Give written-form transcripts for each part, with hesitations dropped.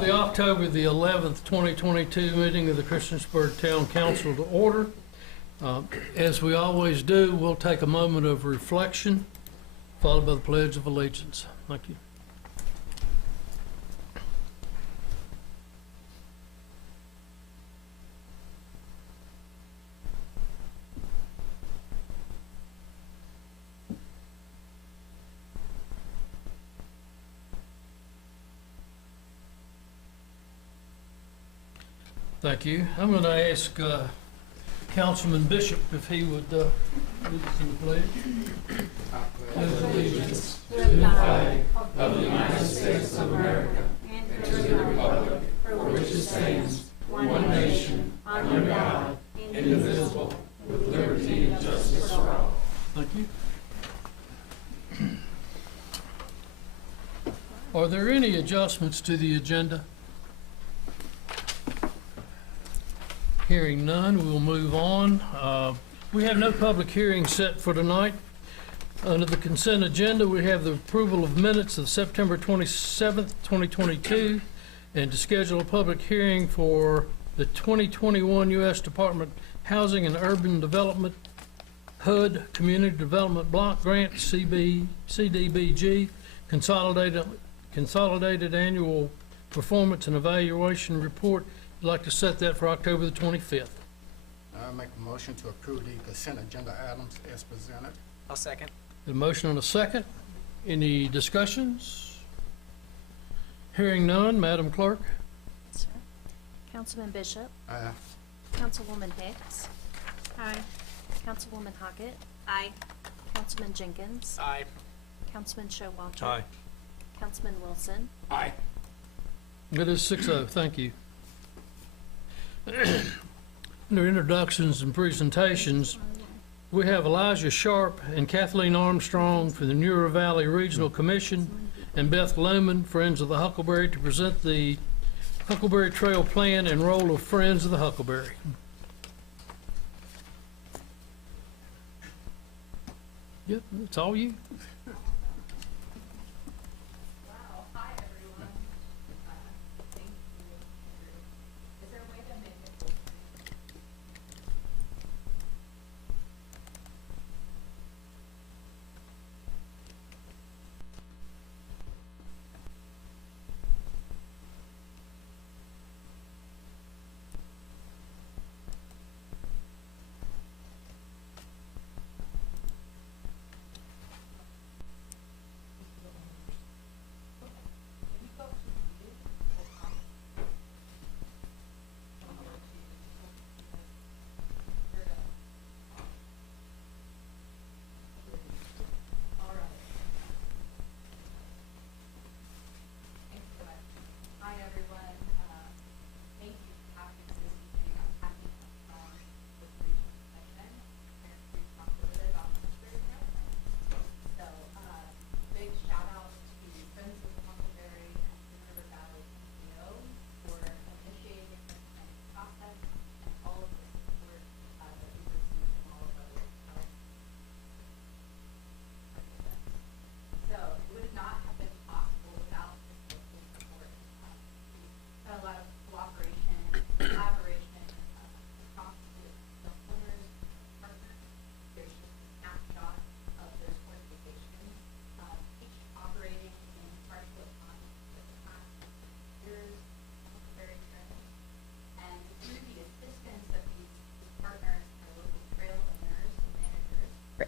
Call the October the 11th, 2022 meeting of the Christiansburg Town Council to order. As we always do, we'll take a moment of reflection, followed by the Pledge of Allegiance. Thank you. Thank you. I'm going to ask Councilman Bishop if he would lead us in the pledge. I pledge allegiance to the flag of the United States of America and to the republic for which it stands, one nation, under God, indivisible, with liberty and justice for all. Thank you. Are there any adjustments to the agenda? Hearing none, we will move on. We have no public hearing set for tonight. Under the consent agenda, we have the approval of minutes of September 27th, 2022, and to schedule a public hearing for the 2021 U.S. Department Housing and Urban Development HUD Community Development Block Grant CDBG Consolidated Annual Performance and Evaluation Report. I'd like to set that for October the 25th. I make a motion to approve the consent agenda items as presented. I'll second. A motion and a second. Any discussions? Hearing none, Madam Clerk. Yes, sir. Councilman Bishop. Aye. Councilwoman Hicks. Aye. Councilwoman Hockett. Aye. Councilman Jenkins. Aye. Councilman Showalter. Aye. Councilman Wilson. Aye. It is 6-0. Thank you. Under introductions and presentations, we have Elijah Sharp and Kathleen Armstrong for the Newer Valley Regional Commission and Beth Lohman, Friends of the Huckleberry, to present the Huckleberry Trail Plan and role of Friends of the Huckleberry. Yep, it's all you.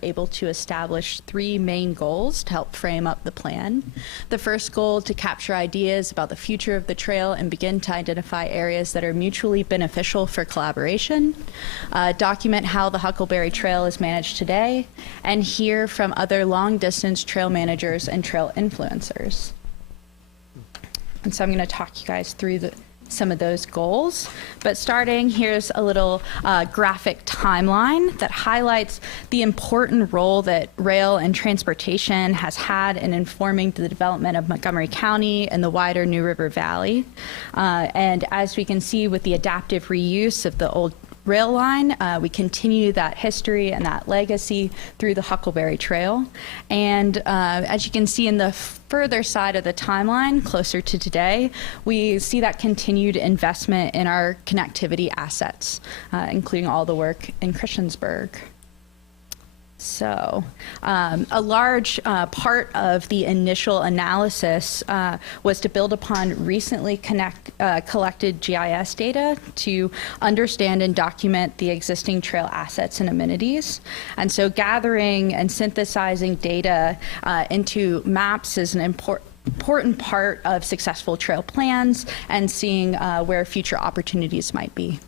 Able to establish three main goals to help frame up the plan. The first goal, to capture ideas about the future of the trail and begin to identify areas that are mutually beneficial for collaboration, document how the Huckleberry Trail is managed today, and hear from other long-distance trail managers and trail influencers. And so I'm going to talk you guys through some of those goals. But starting, here's a little graphic timeline that highlights the important role that rail and transportation has had in informing the development of Montgomery County and the wider New River Valley. And as we can see with the adaptive reuse of the old rail line. We continue that history and that legacy through the Huckleberry Trail. And as you can see in the further side of the timeline, closer to today, we see that continued investment in our connectivity assets, including all the work in Christiansburg. So a large part of the initial analysis was to build upon recently collected GIS data to understand and document the existing trail assets and amenities. And so gathering and synthesizing data into maps is an important part of successful trail plans and seeing where future opportunities might be.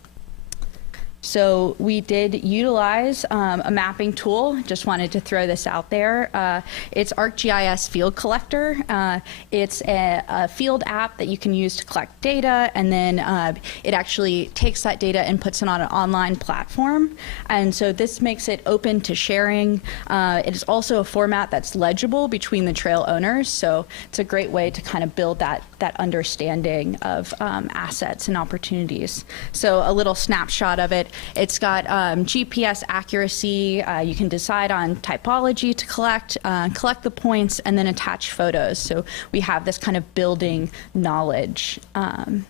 So we did utilize a mapping tool. Just wanted to throw this out there. It's ArcGIS Field Collector. It's a field app that you can use to collect data, and then it actually takes that data and puts it on an online platform. And so this makes it open to sharing. It is also a format that's legible between the trail owners. So it's a great way to kind of build that understanding of assets and opportunities. So a little snapshot of it. It's got GPS accuracy. You can decide on typology to collect the points, and then attach photos. So we have this kind of building knowledge. And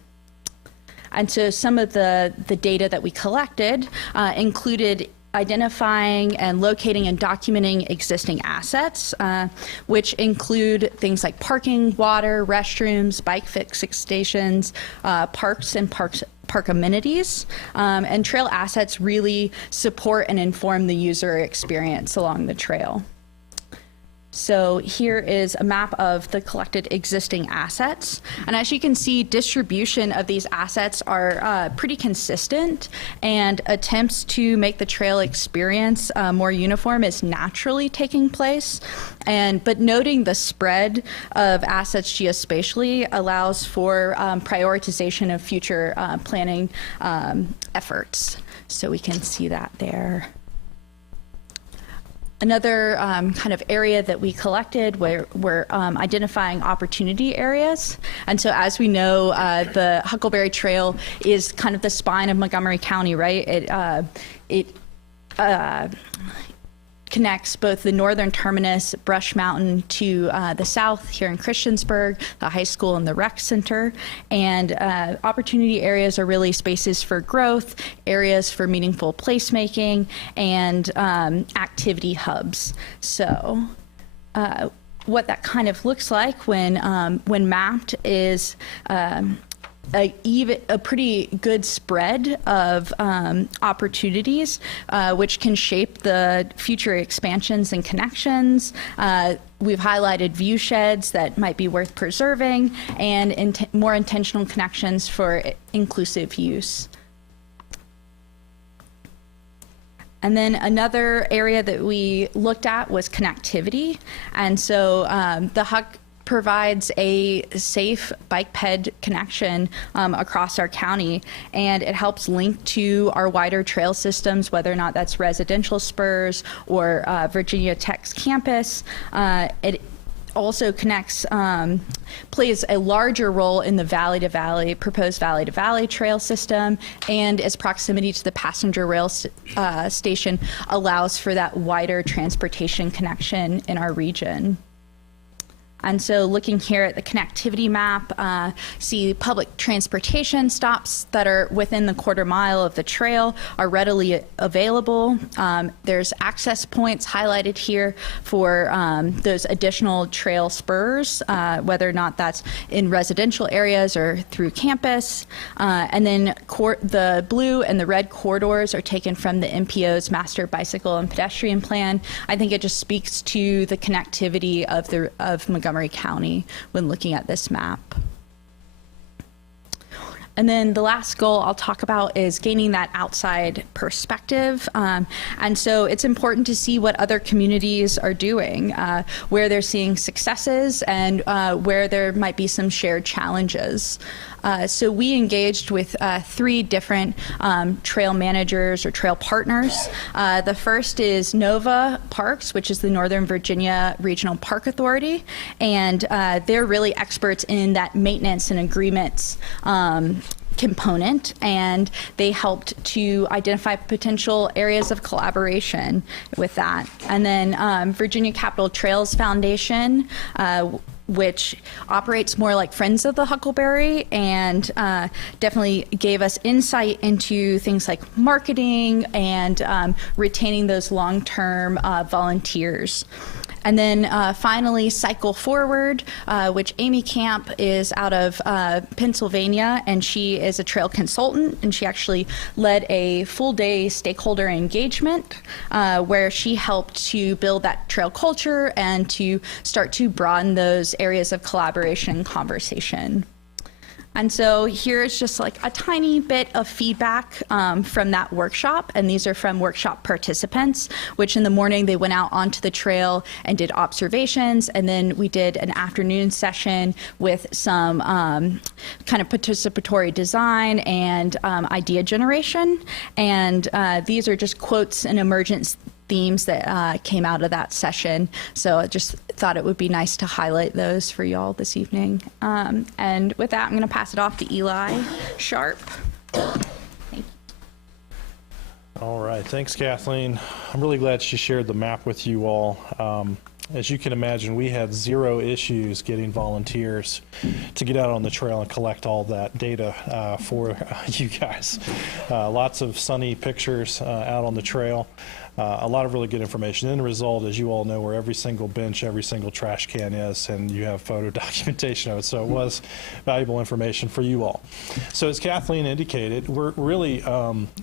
so some of the data that we collected included identifying and locating and documenting existing assets, which include things like parking, water, restrooms, bike fixing stations, parks and park amenities, and trail assets really support and inform the user experience along the trail. So here is a map of the collected existing assets. And as you can see, distribution of these assets are pretty consistent, and attempts to make the trail experience more uniform is naturally taking place. But noting the spread of assets geospatially allows for prioritization of future planning efforts. So we can see that there. Another kind of area that we collected where we're identifying opportunity areas. And so as we know, the Huckleberry Trail is kind of the spine of Montgomery County, right? It connects both the northern terminus, Brush Mountain, to the south here in Christiansburg, the high school and the rec center. And opportunity areas are really spaces for growth, areas for meaningful placemaking, and activity hubs. So what that kind of looks like when mapped is a pretty good spread of opportunities, which can shape the future expansions and connections. We've highlighted view sheds that might be worth preserving, and more intentional connections for inclusive use. And then another area that we looked at was connectivity. And so the Huck provides a safe bike ped connection across our county, and it helps link to our wider trail systems, whether or not that's residential spurs or Virginia Tech's campus. It also connects, plays a larger role in the proposed Valley to Valley trail system, and its proximity to the passenger rail station allows for that wider transportation connection in our region. And so looking here at the connectivity map, see public transportation stops that are within the quarter mile of the trail are readily available. There's access points highlighted here for those additional trail spurs, whether or not that's in residential areas or through campus. And then the blue and the red corridors are taken from the MPO's Master Bicycle and Pedestrian Plan. I think it just speaks to the connectivity of Montgomery County when looking at this map. And then the last goal I'll talk about is gaining that outside perspective. And so it's important to see what other communities are doing, where they're seeing successes, and where there might be some shared challenges. So we engaged with 3 different trail managers or trail partners. The first is Nova Parks, which is the Northern Virginia Regional Park Authority, and they're really experts in that maintenance and agreements component, and they helped to identify potential areas of collaboration with that. And then Virginia Capitol Trails Foundation, which operates more like Friends of the Huckleberry, and definitely gave us insight into things like marketing and retaining those long-term volunteers. And then finally, Cycle Forward, which Amy Camp is out of Pennsylvania, and she is a trail consultant, and she actually led a full-day stakeholder engagement where she helped to build that trail culture and to start to broaden those areas of collaboration and conversation. And so here's just like a tiny bit of feedback from that workshop, and these are from workshop participants, which in the morning they went out onto the trail and did observations, and then we did an afternoon session with some kind of participatory design and idea generation. And these are just quotes and emergent themes that came out of that session. So I just thought it would be nice to highlight those for y'all this evening. And with that, I'm going to pass it off to Eli Sharp. Thank you. All right, thanks, Kathleen. I'm really glad she shared the map with you all. As you can imagine, we had zero issues getting volunteers to get out on the trail and collect all that data for you guys. Lots of sunny pictures out on the trail. A lot of really good information. In the result, as you all know, where every single bench, every single trash can is, and you have photo documentation of it. So it was valuable information for you all. So as Kathleen indicated, we're really,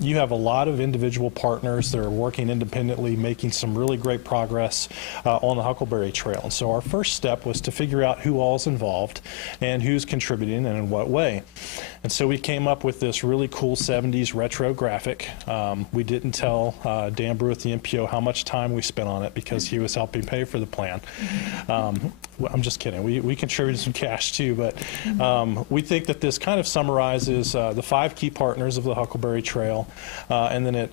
you have a lot of individual partners that are working independently, making some really great progress on the Huckleberry Trail. And so our first step was to figure out who all is involved and who's contributing and in what way. And so we came up with this really cool 70s retro graphic. We didn't tell Dan Brew the MPO how much time we spent on it because he was helping pay for the plan. I'm just kidding. We contributed some cash too, but we think that this kind of summarizes the 5 key partners of the Huckleberry Trail, and then it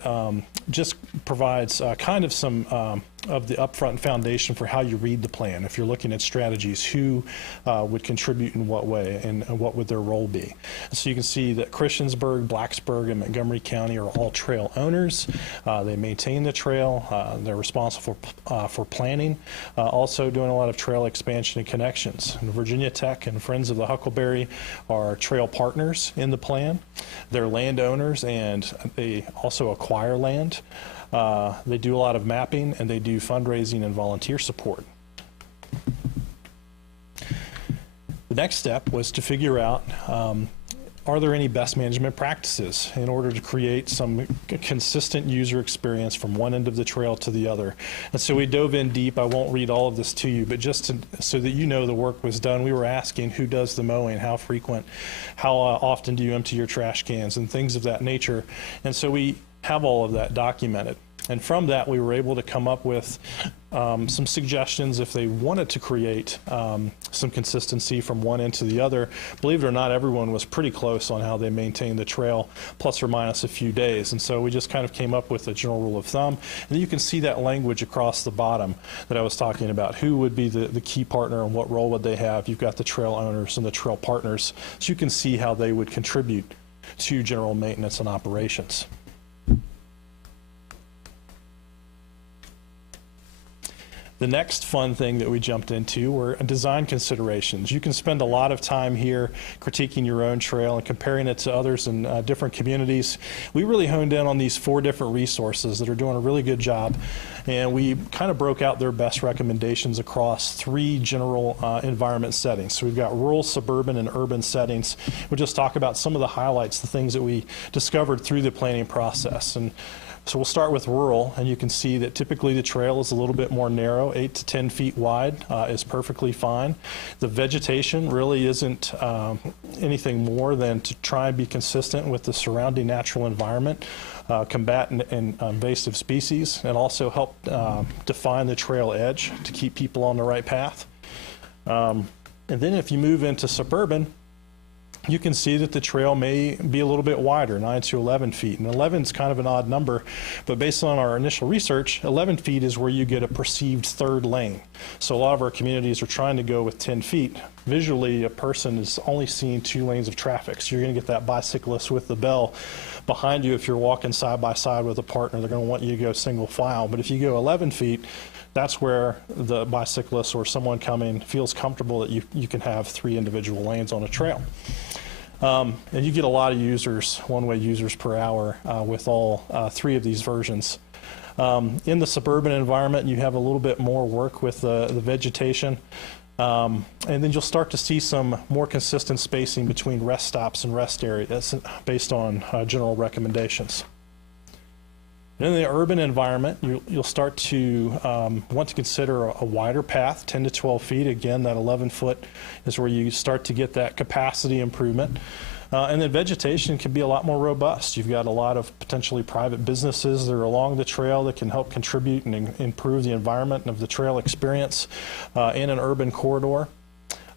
just provides kind of some of the upfront foundation for how you read the plan. If you're looking at strategies, who would contribute in what way and what would their role be. So you can see that Christiansburg, Blacksburg, and Montgomery County are all trail owners. They maintain the trail. They're responsible for planning, also doing a lot of trail expansion and connections. And Virginia Tech and Friends of the Huckleberry are trail partners in the plan. They're landowners, and they also acquire land. They do a lot of mapping, and they do fundraising and volunteer support. The next step was to figure out, are there any best management practices in order to create some consistent user experience from one end of the trail to the other? And so we dove in deep. I won't read all of this to you, but just so that you know the work was done, we were asking who does the mowing, how frequent, how often do you empty your trash cans, and things of that nature. And so we have all of that documented. And from that, we were able to come up with some suggestions if they wanted to create some consistency from one end to the other. Believe it or not, everyone was pretty close on how they maintained the trail, plus or minus a few days. And so we just kind of came up with a general rule of thumb. And then you can see that language across the bottom that I was talking about. Who would be the key partner and what role would they have? You've got the trail owners and the trail partners. So you can see how they would contribute to general maintenance and operations. The next fun thing that we jumped into were design considerations. You can spend a lot of time here critiquing your own trail and comparing it to others in different communities. We really honed in on these 4 different resources that are doing a really good job, and we kind of broke out their best recommendations across 3 general environment settings. So we've got rural, suburban, and urban settings. We'll just talk about some of the highlights, the things that we discovered through the planning process. And so we'll start with rural, and you can see that typically the trail is a little bit more narrow, 8 to 10 feet wide is perfectly fine. The vegetation really isn't anything more than to try and be consistent with the surrounding natural environment, combat invasive species, and also help define the trail edge to keep people on the right path. And then if you move into suburban, you can see that the trail may be a little bit wider, 9 to 11 feet. And 11 is kind of an odd number, but based on our initial research, 11 feet is where you get a perceived third lane. So a lot of our communities are trying to go with 10 feet visually a person is only seeing 2 lanes of traffic. So you're going to get that bicyclist with the bell behind you. If you're walking side by side with a partner, they're going to want you to go single file. But if you go 11 feet, that's where the bicyclist or someone coming feels comfortable that you can have 3 individual lanes on a trail. And you get a lot of users, one-way users per hour with all 3 of these versions. In the suburban environment, you have a little bit more work with the vegetation. And then you'll start to see some more consistent spacing between rest stops and rest areas based on general recommendations. In the urban environment, you'll start to want to consider a wider path, 10 to 12 feet. Again, that 11 foot is where you start to get that capacity improvement. And then vegetation can be a lot more robust. You've got a lot of potentially private businesses that are along the trail that can help contribute and improve the environment of the trail experience in an urban corridor.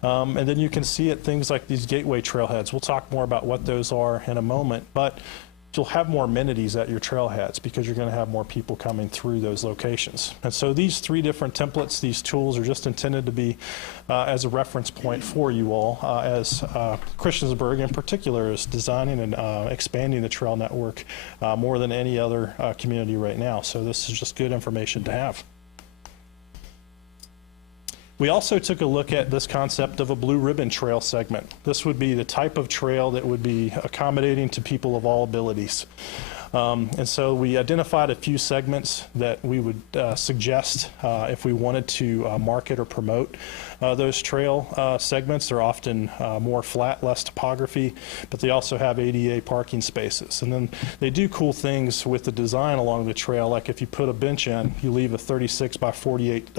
And then you can see it, things like these gateway trailheads. We'll talk more about what those are in a moment, but you'll have more amenities at your trailheads because you're going to have more people coming through those locations. And so these 3 different templates, these tools are just intended to be as a reference point for you all as Christiansburg in particular is designing and expanding the trail network more than any other community right now. So this is just good information to have. We also took a look at this concept of a blue ribbon trail segment. This would be the type of trail that would be accommodating to people of all abilities. And so we identified a few segments that we would suggest if we wanted to market or promote those trail segments. They're often more flat, less topography, but they also have ADA parking spaces. And then they do cool things with the design along the trail, like if you put a bench in, you leave a 36 by 48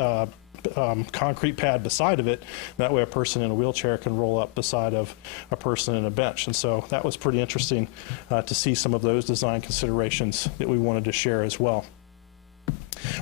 concrete pad beside of it. That way a person in a wheelchair can roll up beside of a person in a bench. And so that was pretty interesting to see some of those design considerations that we wanted to share as well.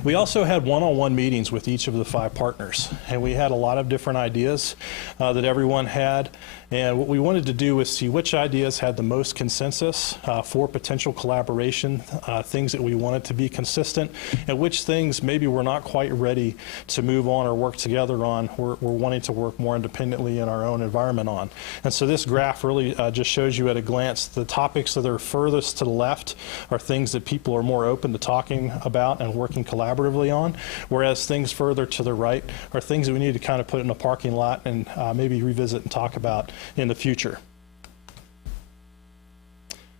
We also had one-on-one meetings with each of the 5 partners, and we had a lot of different ideas that everyone had. And what we wanted to do was see which ideas had the most consensus for potential collaboration, things that we wanted to be consistent, and which things maybe we're not quite ready to move on or work together on. We're wanting to work more independently in our own environment on. And so this graph really just shows you at a glance the topics that are furthest to the left are things that people are more open to talking about and working collaboratively on, whereas things further to the right are things that we need to kind of put in a parking lot and maybe revisit and talk about in the future.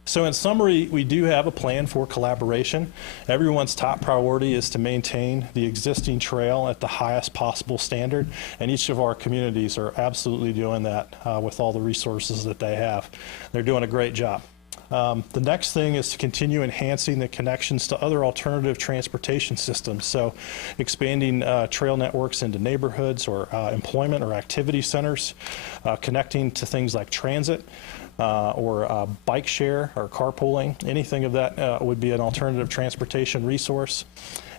So in summary, we do have a plan for collaboration. Everyone's top priority is to maintain the existing trail at the highest possible standard, and each of our communities are absolutely doing that with all the resources that they have. They're doing a great job. The next thing is to continue enhancing the connections to other alternative transportation systems. So expanding trail networks into neighborhoods or employment or activity centers, connecting to things like transit or bike share or carpooling. Anything of that would be an alternative transportation resource.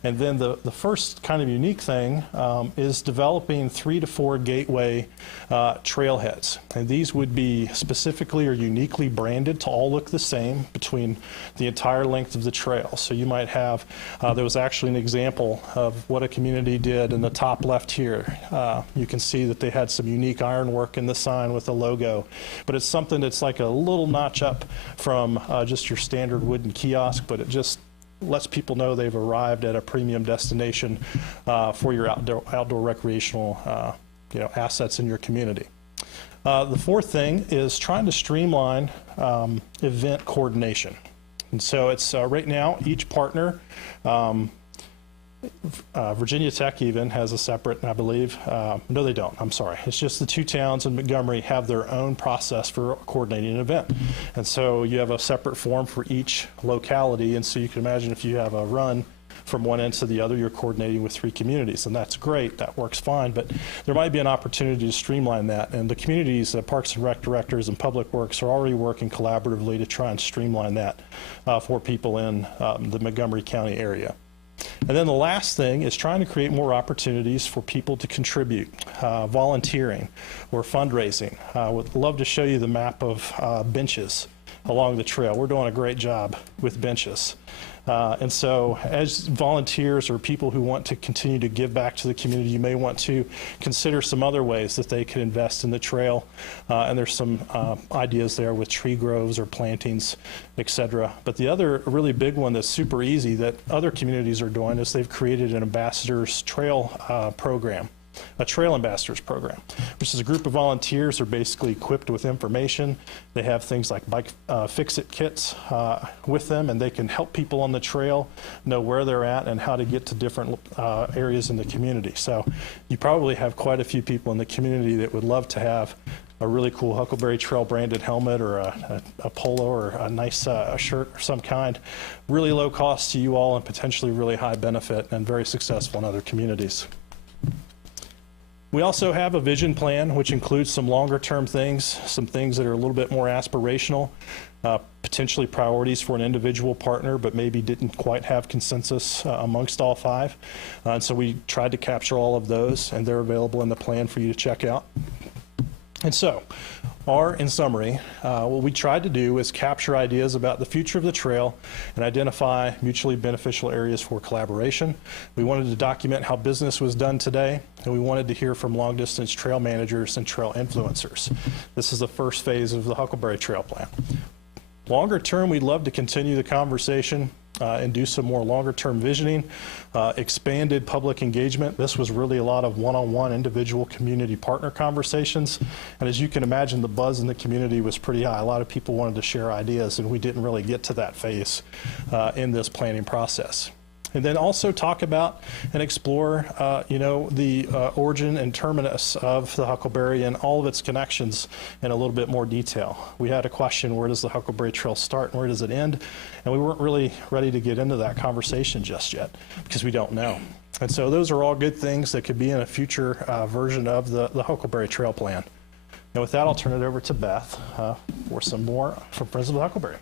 And then the first kind of unique thing is developing 3 to 4 gateway trailheads. And these would be specifically or uniquely branded to all look the same between the entire length of the trail. So you might have, there was actually an example of what a community did in the top left here. You can see that they had some unique ironwork in the sign with a logo. But it's something that's like a little notch up from just your standard wooden kiosk, but it just lets people know they've arrived at a premium destination for your outdoor recreational assets in your community. The fourth thing is trying to streamline event coordination. And so it's right now each partner, Virginia Tech even has a separate, I believe, no they don't, I'm sorry. It's just the 2 towns in Montgomery have their own process for coordinating an event. And so you have a separate form for each locality, and so you can imagine if you have a run from one end to the other, you're coordinating with 3 communities, and that's great, that works fine, but there might be an opportunity to streamline that, and the communities, Parks and Rec directors and Public Works are already working collaboratively to try and streamline that for people in the Montgomery County area. And then the last thing is trying to create more opportunities for people to contribute, volunteering or fundraising. Would love to show you the map of benches along the trail. We're doing a great job with benches. And so as volunteers or people who want to continue to give back to the community, you may want to consider some other ways that they could invest in the trail. And there's some ideas there with tree groves or plantings, et cetera. But the other really big one that's super easy that other communities are doing is they've created an ambassadors trail program. A trail ambassadors program, which is a group of volunteers who are basically equipped with information. They have things like bike fix-it kits with them, and they can help people on the trail know where they're at and how to get to different areas in the community. So you probably have quite a few people in the community that would love to have a really cool Huckleberry Trail branded helmet or a polo or a nice shirt of some kind. Really low cost to you all and potentially really high benefit and very successful in other communities. We also have a vision plan, which includes some longer term things, some things that are a little bit more aspirational, potentially priorities for an individual partner, but maybe didn't quite have consensus amongst all five. And so we tried to capture all of those, and they're available in the plan for you to check out. And so, in summary, what we tried to do is capture ideas about the future of the trail and identify mutually beneficial areas for collaboration. We wanted to document how business was done today, and we wanted to hear from long-distance trail managers and trail influencers. This is the first phase of the Huckleberry Trail Plan. Longer term, we'd love to continue the conversation and do some more longer-term visioning, expanded public engagement. This was really a lot of one-on-one individual community partner conversations. And as you can imagine, the buzz in the community was pretty high. A lot of people wanted to share ideas, and we didn't really get to that phase in this planning process. And then also talk about and explore, the origin and terminus of the Huckleberry and all of its connections in a little bit more detail. We had a question, where does the Huckleberry Trail start and where does it end? And we weren't really ready to get into that conversation just yet because we don't know. And so those are all good things that could be in a future version of the Huckleberry Trail Plan. And with that, I'll turn it over to Beth for some more from Friends of the Huckleberry.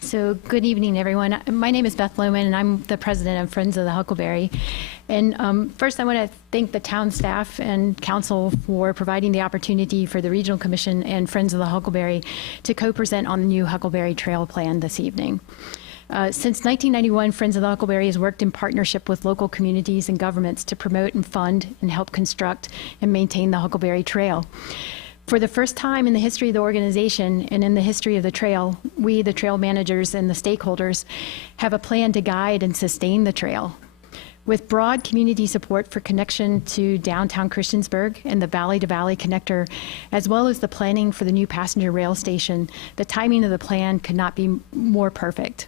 So good evening, everyone. My name is Beth Lohman, and I'm the president of Friends of the Huckleberry. And first, I want to thank the town staff and council for providing the opportunity for the Regional Commission and Friends of the Huckleberry to co-present on the new Huckleberry Trail Plan this evening. Since 1991, Friends of the Huckleberry has worked in partnership with local communities and governments to promote and fund and help construct and maintain the Huckleberry Trail. For the first time in the history of the organization and in the history of the trail, we, the trail managers and the stakeholders, have a plan to guide and sustain the trail. With broad community support for connection to downtown Christiansburg and the valley-to-valley connector, as well as the planning for the new passenger rail station, the timing of the plan could not be more perfect.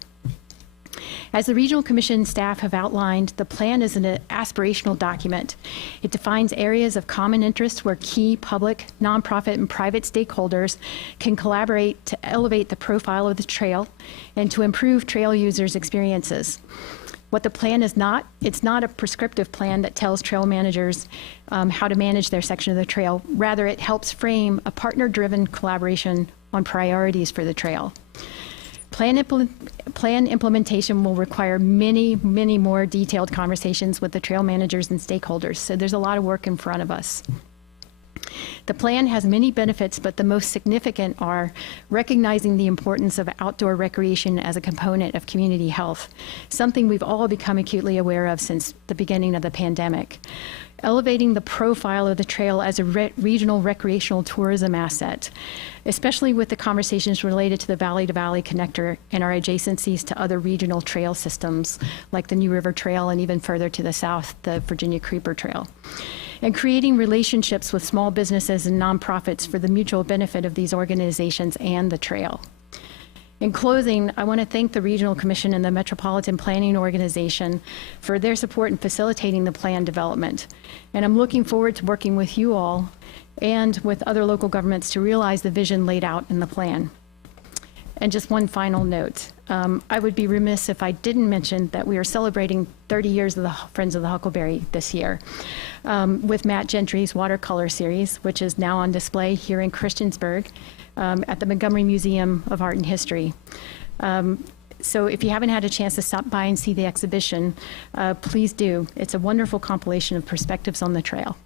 As the Regional Commission staff have outlined, the plan is an aspirational document. It defines areas of common interest where key public, nonprofit, and private stakeholders can collaborate to elevate the profile of the trail and to improve trail users' experiences. What the plan is not, it's not a prescriptive plan that tells trail managers how to manage their section of the trail. Rather, it helps frame a partner-driven collaboration on priorities for the trail. Plan implementation will require many, many more detailed conversations with the trail managers and stakeholders, so there's a lot of work in front of us. The plan has many benefits, but the most significant are recognizing the importance of outdoor recreation as a component of community health, something we've all become acutely aware of since the beginning of the pandemic. Elevating the profile of the trail as a regional recreational tourism asset, especially with the conversations related to the valley-to-valley connector and our adjacencies to other regional trail systems like the New River Trail and even further to the south, the Virginia Creeper Trail. And creating relationships with small businesses and nonprofits for the mutual benefit of these organizations and the trail. In closing, I want to thank the Regional Commission and the Metropolitan Planning Organization for their support in facilitating the plan development. And I'm looking forward to working with you all and with other local governments to realize the vision laid out in the plan. And just one final note. I would be remiss if I didn't mention that we are celebrating 30 years of the Friends of the Huckleberry this year with Matt Gentry's watercolor series, which is now on display here in Christiansburg at the Montgomery Museum of Art and History. So if you haven't had a chance to stop by and see the exhibition, please do. It's a wonderful compilation of perspectives on the trail.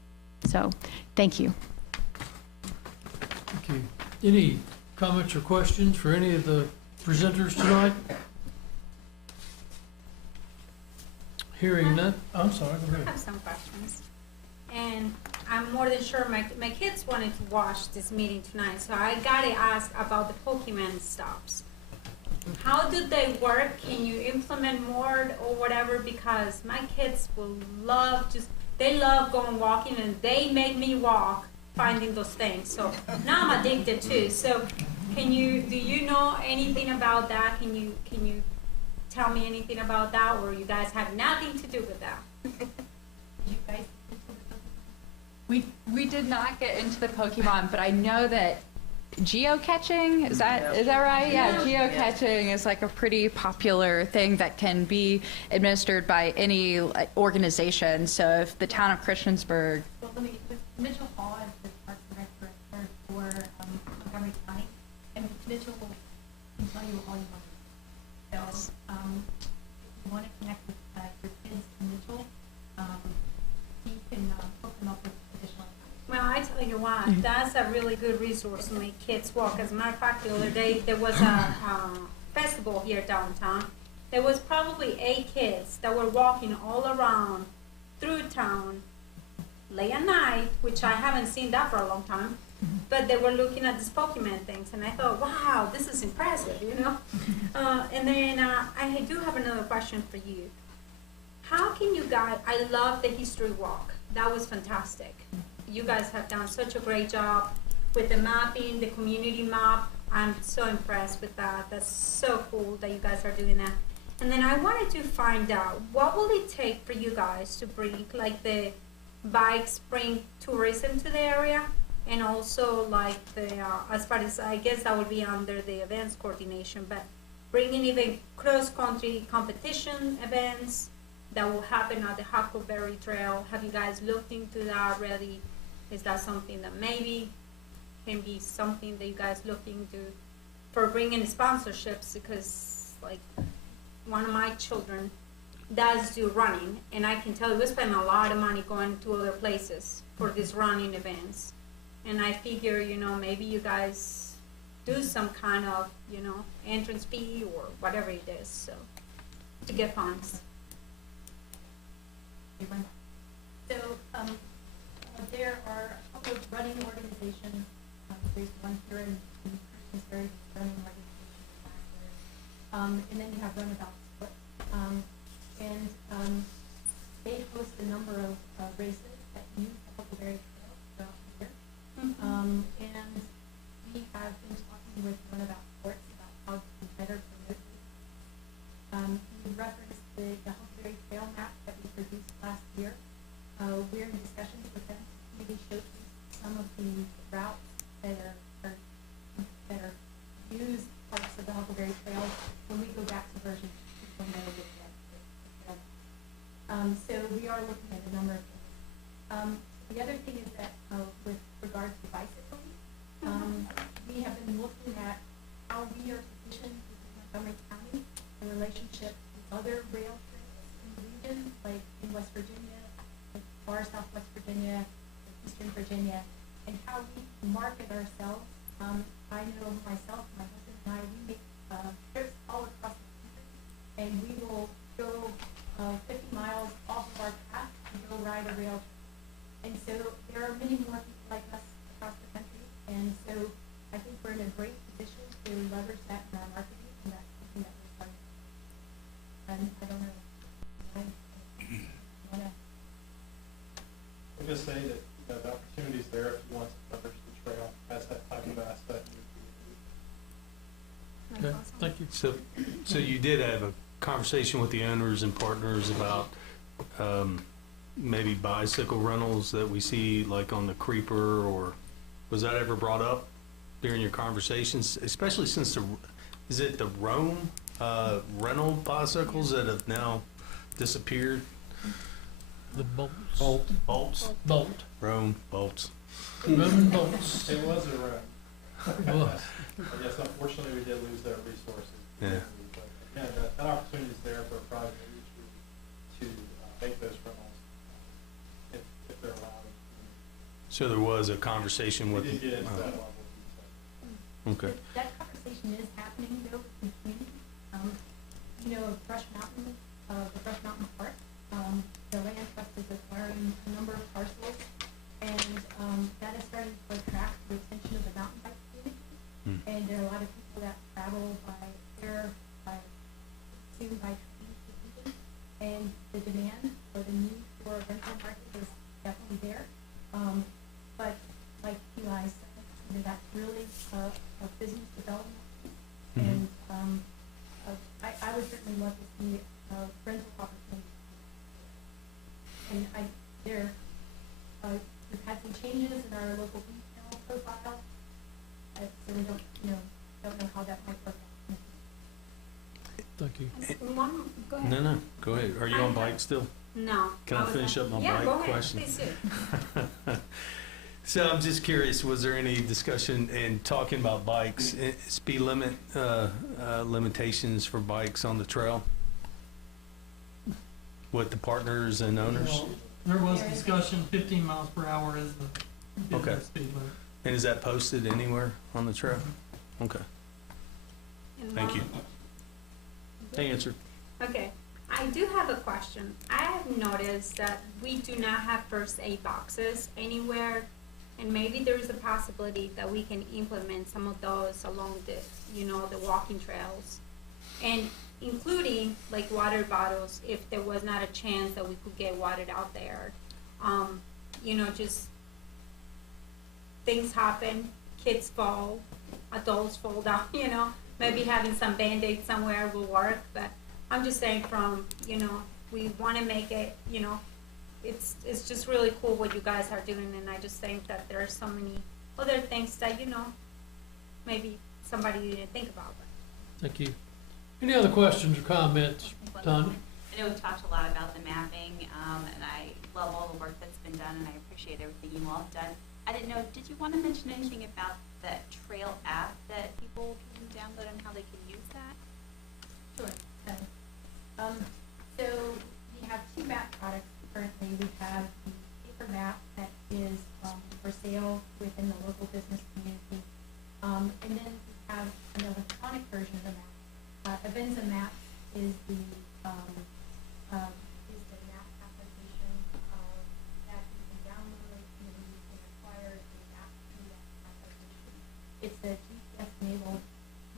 So thank you. Thank you. Any comments or questions for any of the presenters tonight? Hearing none, I'm sorry, go I ahead. have some questions. And I'm more than sure my kids wanted to watch this meeting tonight, so I gotta ask about the Pokemon stops. How do they work? Can you implement more or whatever? Because my kids will they love going walking and they make me walk finding those things. So now I'm addicted too. So do you know anything about that? Can you tell me anything about that, or you guys have nothing to do with that? You guys, we did not get into the Pokemon, but I know that geocaching, is that right? Yeah, geocaching is like a pretty popular thing that can be administered by any organization. So if the town of Christiansburg, Well, Mitchell Hall is the Parks and Rec director for Montgomery County, and Mitchell can tell you all you want. So, if you want to connect with your kids to Mitchell, he can hook them up with additional. Well, I tell you what, that's a really good resource to make kids walk. As a matter of fact, the other day, there was a festival here downtown. There was probably 8 kids that were walking all around through town late at night, which I haven't seen that for a long time. But they were looking at these Pokemon things, and I thought, wow, this is impressive, you know? And then I do have another question for you. How can you guys, I love the history walk. That was fantastic. You guys have done such a great job with the mapping, the community map. I'm so impressed with that. That's so cool that you guys are doing that. And then I wanted to find out, what will it take for you guys to bring like the bikes, bring tourism to the area? And also like the, as far as, I guess that would be under the events coordination, but bringing even cross-country competition events that will happen at the Huckleberry Trail. Have you guys looked into that already? Is that something that maybe can be something that you guys look into for bringing sponsorships? Because like one of my children does do running, and I can tell you we spend a lot of money going to other places for these running events. And I figure, you know, maybe you guys do some kind of, you know, entrance fee or whatever it is, so to get funds. So, there are a couple of running organizations. There's one here in Christiansburg, running organization. And then you have Runabout Split. They host a number of races that use the Huckleberry Trail throughout the year. And we have been talking with Runabout Sports about how to better promote this. You referenced the Huckleberry Trail map that we produced last year. We're in discussions with them to really showcase some of the routes that are used parts of the Huckleberry Trail when we go back to version 2.0 with the trail. So we are looking at a number of things. The other thing is that with regards to bicycling, we have been looking at how we are positioned within Montgomery County in relationship to other rail trails in the region, like in West Virginia, like far Southwest Virginia, Eastern Virginia, and how we market ourselves. I know myself, my husband and I, we make trips all across the country, and we will go 50 miles off of our path and go ride a rail trail. And so there are many more people like us across the country, and so I think we're in a great position to leverage that in our marketing, and that's something that we're starting. And I don't know. I'm just saying that the opportunity's there if you want to leverage the trail as that type of asset. Okay, thank you. So you did have a conversation with the owners and partners about maybe bicycle rentals that we see like on the Creeper, or was that ever brought up during your conversations? Especially since is it the Rome rental bicycles that have now disappeared? The bolts. Bolt. Rome bolts. Roman bolts. It was a road. Was. But yes, unfortunately, we did lose their resources. Yeah. But again, that opportunity is there for a private industry to make those rentals if they're allowed. So there was a conversation We with. did get into that level of Okay. That conversation is happening though between, you know, Brush Mountain, the Brush Mountain Park. The land trust is acquiring a number of parcels, and that is starting to attract the attention of the mountain bike community. And there are a lot of people that travel by air, by train, and the demand or the need for rental market is definitely there. But like Eli said, you know, that's really a business development. And I would certainly love to see rental opportunities. And we've had some changes in our local retail profile, so we don't know how that might work out. Thank you. Go ahead. No, go ahead. Are you on bike still? No. Can I finish up my Yeah, go bike ahead. question? Please do. So I'm just curious, was there any discussion in talking about bikes, speed limit limitations for bikes on the trail with the partners and owners? Well, there was discussion, 15 miles per hour is the Okay. speed limit. And is that posted anywhere on the trail? Okay, thank you. Answered. Okay, I do have a question. I have noticed that we do not have first aid boxes anywhere, and maybe there is a possibility that we can implement some of those along the, you know, the walking trails, and including like water bottles if there was not a chance that we could get water out there. You know, just things happen, kids fall, adults fall down, you know. Maybe having some Band-Aid somewhere will work, but I'm just saying from, you know, we want to make it, you know, it's just really cool what you guys are doing, and I just think that there are so many other things that, you know, maybe somebody didn't think about. Thank you. Any other questions or comments? Tanya? I know we've talked a lot about the mapping, and I love all the work that's been done, and I appreciate everything you all have done. I didn't know, did you want to mention anything about the trail app that people can download and how they can use that? Sure. So we have two map products currently. We have the paper map that is for sale within the local business community. And then we have an electronic version of the map. Avenza Maps is the map application that you can download and you can acquire the app through that application. It's a GPS-enabled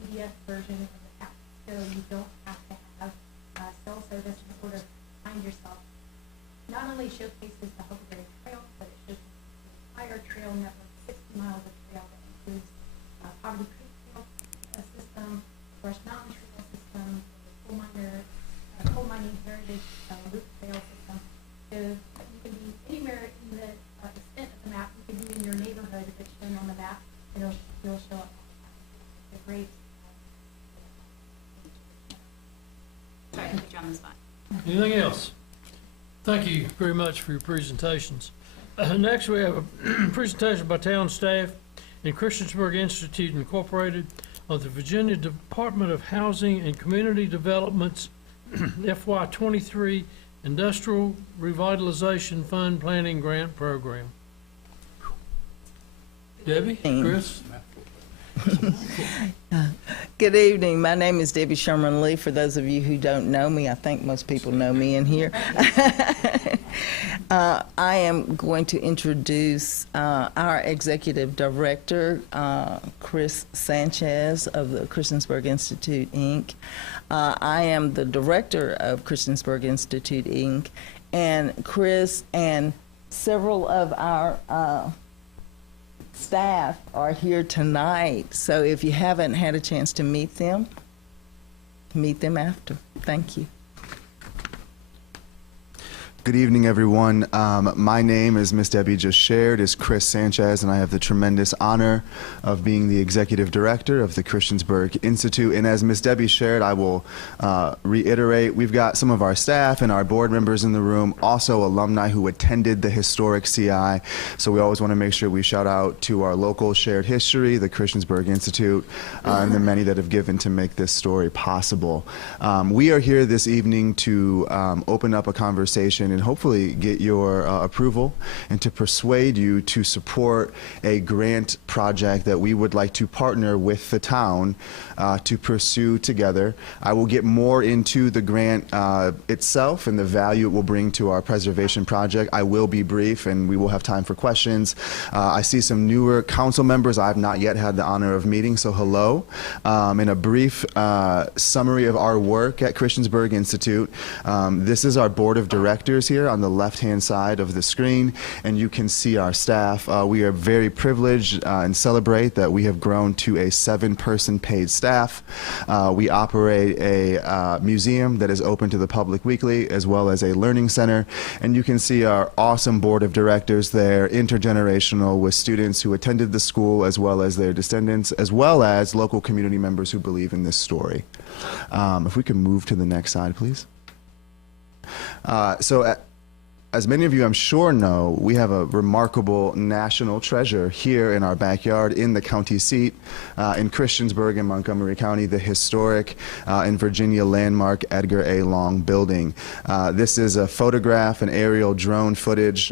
PDF version of the app, so you don't have to have cell service in order to find yourself. Not only showcases the Huckleberry Trail, but it showcases the entire trail network, 60 miles of trail that includes Poverty Creek Trail system, Brush Mountain Trail system, the coal mining heritage loop trail system. So you can be anywhere in the extent of the map. You can be in your neighborhood if it's shown on the map, and it'll show up. It's a great. Sorry, I put you on the spot. Anything else? Thank you very much for your presentations. Next, we have a presentation by town staff in Christiansburg Institute Incorporated of the Virginia Department of Housing and Community Development's FY23 Industrial Revitalization Fund Planning Grant Program. Debbie, Chris? Good evening. My name is Debbie Sherman Lee. For those of you who don't know me, I think most people know me in here. I am going to introduce our executive director, Chris Sanchez of the Christiansburg Institute, Inc. I am the director of Christiansburg Institute, Inc. And Chris and several of our staff are here tonight, so if you haven't had a chance to meet them after. Thank you. Good evening, everyone. My name, as Miss Debbie just shared, is Chris Sanchez, and I have the tremendous honor of being the executive director of the Christiansburg Institute. And as Miss Debbie shared, I will reiterate, we've got some of our staff and our board members in the room, also alumni who attended the historic CI. So we always want to make sure we shout out to our local shared history, the Christiansburg Institute, and the many that have given to make this story possible. We are here this evening to open up a conversation and hopefully get your approval and to persuade you to support a grant project that we would like to partner with the town to pursue together. I will get more into the grant itself and the value it will bring to our preservation project. I will be brief and we will have time for questions. I see some newer council members I have not yet had the honor of meeting, so hello. In a brief summary of our work at Christiansburg Institute, this is our board of directors here on the left-hand side of the screen, and you can see our staff. We are very privileged and celebrate that we have grown to a 7-person paid staff. We operate a museum that is open to the public weekly, as well as a learning center, and you can see our awesome board of directors there, intergenerational, with students who attended the school as well as their descendants, as well as local community members who believe in this story. If we can move to the next slide, please. As many of you I'm sure know, we have a remarkable national treasure here in our backyard in the county seat in Christiansburg in Montgomery County, the historic in Virginia landmark Edgar A. Long building. This is a photograph, an aerial drone footage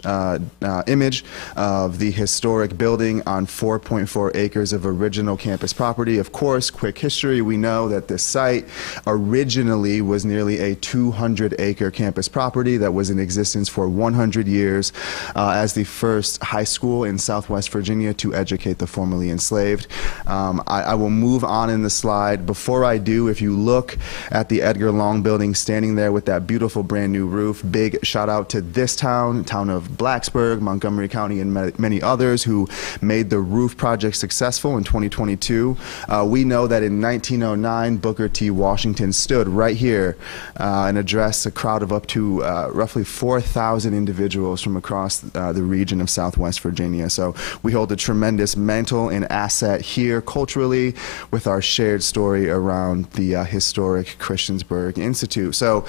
image of the historic building on 4.4 acres of original campus property. Of course, quick history, we know that this site originally was nearly a 200-acre campus property that was in existence for 100 years as the first high school in Southwest Virginia to educate the formerly enslaved. I will move on in the slide. Before I do, if you look at the Edgar Long building standing there with that beautiful brand new roof, big shout out to this town of Blacksburg, Montgomery County, and many others who made the roof project successful in 2022. We know that in 1909, Booker T. Washington stood right here and addressed a crowd of up to roughly 4,000 individuals from across the region of Southwest Virginia. So we hold a tremendous mantle and asset here culturally with our shared story around the historic Christiansburg Institute. So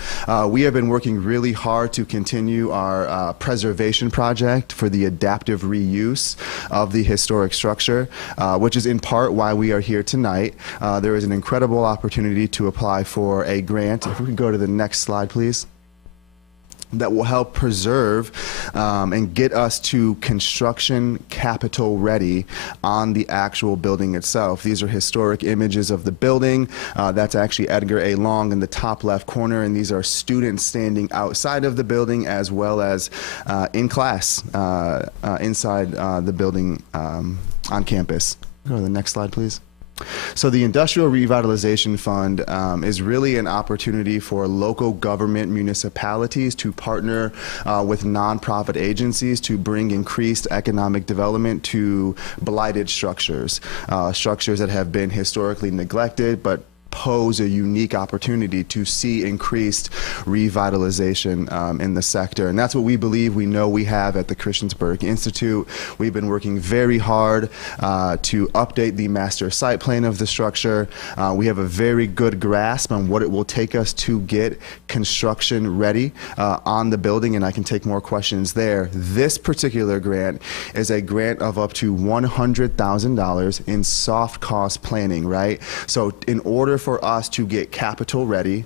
we have been working really hard to continue our preservation project for the adaptive reuse of the historic structure, which is in part why we are here tonight. There is an incredible opportunity to apply for a grant. If we can go to the next slide, please, that will help preserve and get us to construction capital ready on the actual building itself. These are historic images of the building. That's actually Edgar A. Long in the top left corner, and these are students standing outside of the building as well as in class inside the building on campus. Go to the next slide, please. So the Industrial Revitalization Fund is really an opportunity for local government municipalities to partner with nonprofit agencies to bring increased economic development to blighted structures, structures that have been historically neglected but pose a unique opportunity to see increased revitalization in the sector. And that's what we believe we know we have at the Christiansburg Institute. We've been working very hard to update the master site plan of the structure. We have a very good grasp on what it will take us to get construction ready on the building, and I can take more questions there. This particular grant is a grant of up to $100,000 in soft cost planning, right? So in order for us to get capital ready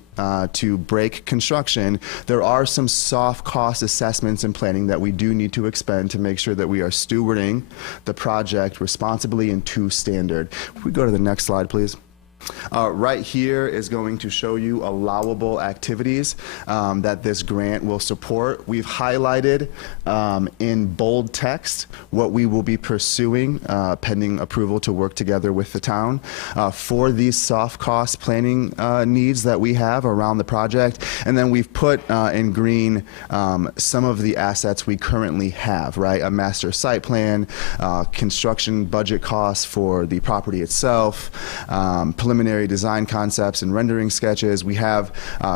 to break construction, there are some soft cost assessments and planning that we do need to expend to make sure that we are stewarding the project responsibly and to standard. If we go to the next slide, please. Right here is going to show you allowable activities that this grant will support. We've highlighted in bold text what we will be pursuing pending approval to work together with the town for these soft cost planning needs that we have around the project. And then we've put in green some of the assets we currently have, right? A master site plan, construction budget costs for the property itself, preliminary design concepts and rendering sketches. We have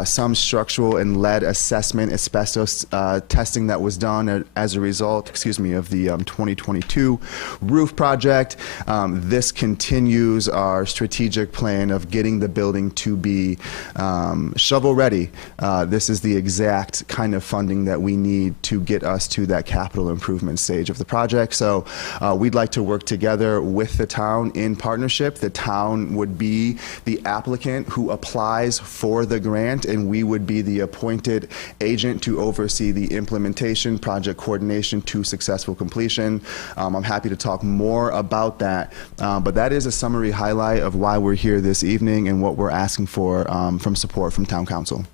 some structural and lead assessment asbestos testing that was done as a result, of the 2022 roof project. This continues our strategic plan of getting the building to be shovel ready. This is the exact kind of funding that we need to get us to that capital improvement stage of the project. So we'd like to work together with the town in partnership. The town would be be the applicant who applies for the grant, and we would be the appointed agent to oversee the implementation, project coordination to successful completion. I'm happy to talk more about that, but that is a summary highlight of why we're here this evening and what we're asking for from support from Town Council.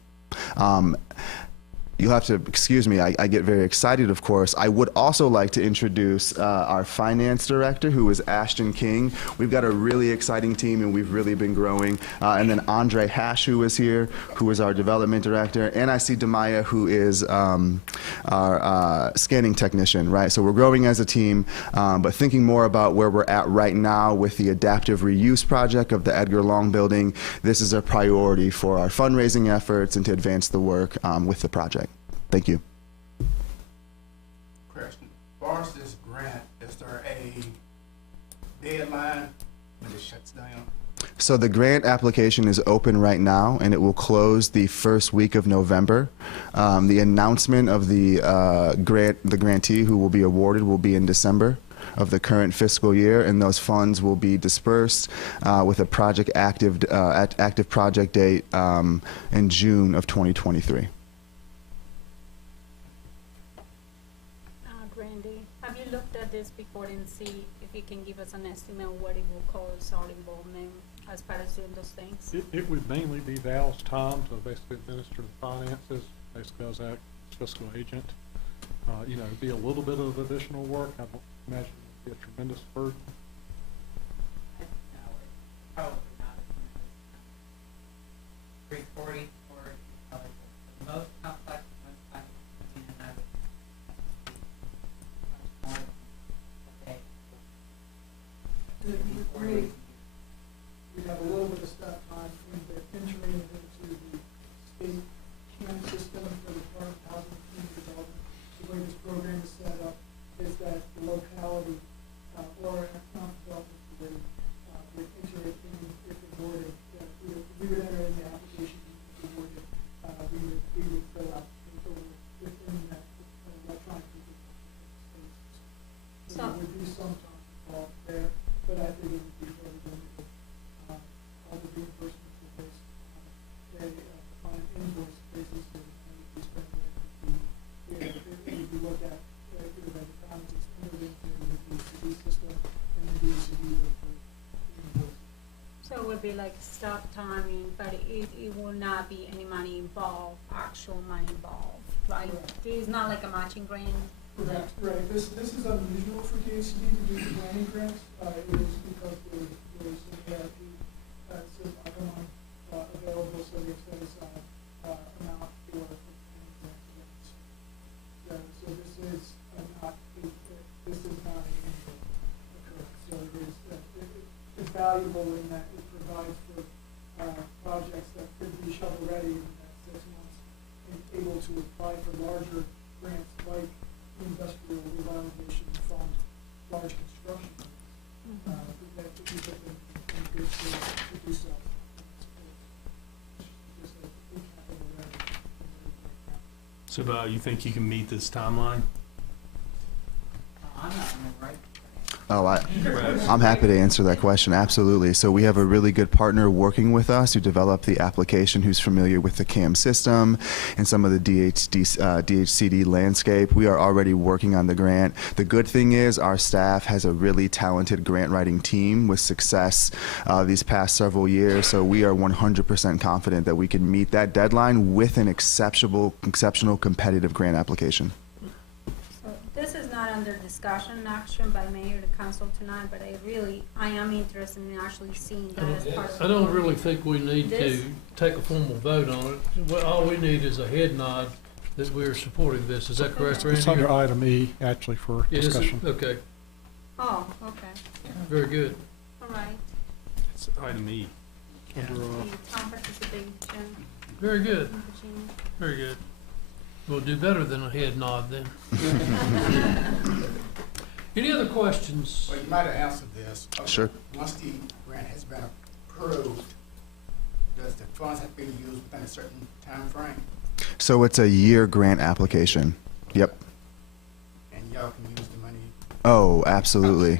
You'll have to excuse me, I get very excited, of course. I would also like to introduce our finance director, who is Ashton King. We've got a really exciting team, and we've really been growing. And then Andre Hash, who is here, who is our development director. And I see Demaya, who is our scanning technician, right? So we're growing as a team, but thinking more about where we're at right now with the adaptive reuse project of the Edgar Long building. This is a priority for our fundraising efforts and to advance the work with the project. Thank you. Question. As far as this grant, is there a deadline when it shuts down? So the grant application is open right now, and it will close the first week of November. The announcement of the grantee who will be awarded will be in December of the current fiscal year, and those funds will be dispersed with a project active project date in June of 2023. Randy, have you looked at this before and see if you can give us an estimate of what it will cost our involvement as far as doing those things? It would mainly be Val's time to basically administer the finances, basically as a fiscal agent. You know, it'd be a little bit of additional work. I don't imagine it would be a tremendous burden. No, probably not a tremendous 340 or probably the most complex one. I mean, and I would much more than a day. We'd have a little bit of step time in the entering into the state CAN system for the Department of Housing and Community Development. The way this program is set up is that the locality or economic development authority would enter it in if awarded. We would enter in the application if awarded. We would fill out within that electronic space. So there would be some time involved there, but I think it would be very limited. All the reimbursements are based on an invoice basis, and we spend if you look at the times it's entered into the DCD system and the DCD with the invoice. So it would be like stop timing, but it will not be any money involved, actual money involved, right? It's not like a matching grant. Correct, right. This is unusual for DCD to do the planning grants. It is because there's an ARP amount available, so there's set aside amount for planning grants. So this is not an annual occurrence. So it's valuable in that it provides for projects that could be shovel ready in that 6 months and able to apply for larger grants like industrial revitalization fund, large construction. That could be put in good shape to do so. So, you think you can meet this timeline? I'm not in the right. Oh, I'm happy to answer that question. Absolutely. So we have a really good partner working with us who developed the application, who's familiar with the CAM system and some of the DHCD landscape. We are already working on the grant. The good thing is our staff has a really talented grant writing team with success these past several years. So we are 100% confident that we can meet that deadline with an exceptional competitive grant application. This is not under discussion and action by mayor and council tonight, but I am interested in actually seeing that as part of. I don't really think we need to take a formal vote on it. Well, all we need is a head nod that we're supporting this. Is that correct, Randy? It's under item E, actually, for discussion. Okay. Oh, okay. Very good. All right. It's item E. Under, Town participation. Very good. Very good. We'll do better than a head nod then. Any other questions? Well, you might have answered this. Sure. Once the grant has been approved, does the funds have to be used within a certain time frame? So it's a year grant application. Yep. And y'all can use the money? Oh, absolutely.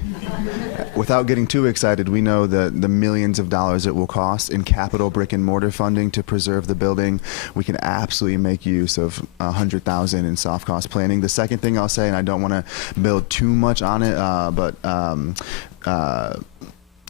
Without getting too excited, we know the millions of dollars it will cost in capital brick and mortar funding to preserve the building. We can absolutely make use of $100,000 in soft cost planning. The second thing I'll say, and I don't want to build too much on it, but